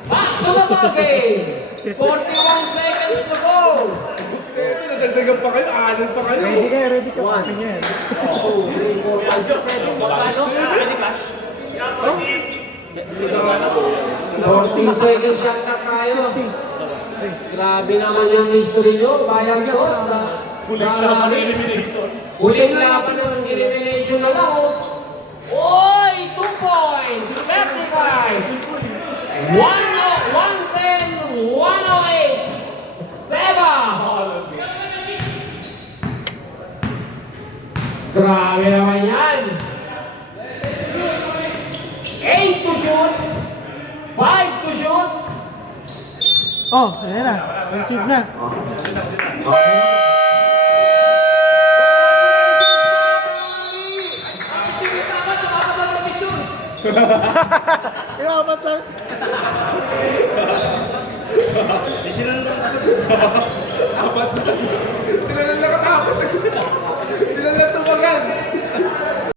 Back to the ball game. 41 seconds to go. Ito, nadagdagan pa kayo. Anin pa kayo. Ready kayo, ready ka. Kasi niya yan. 14 seconds shot na tayo. Grabe naman yung history nyo. Bayan boss. Huling laban ng elimination. Huling laban ng elimination na lang. Oy! 2 points. 35. 110. 108. Seba. Grabe naman yan. 8 to shoot. 5 to shoot. Oh, ayan na. Concede na. Iwamat lang. Sila lang nakatapos. Sila lang tumagal.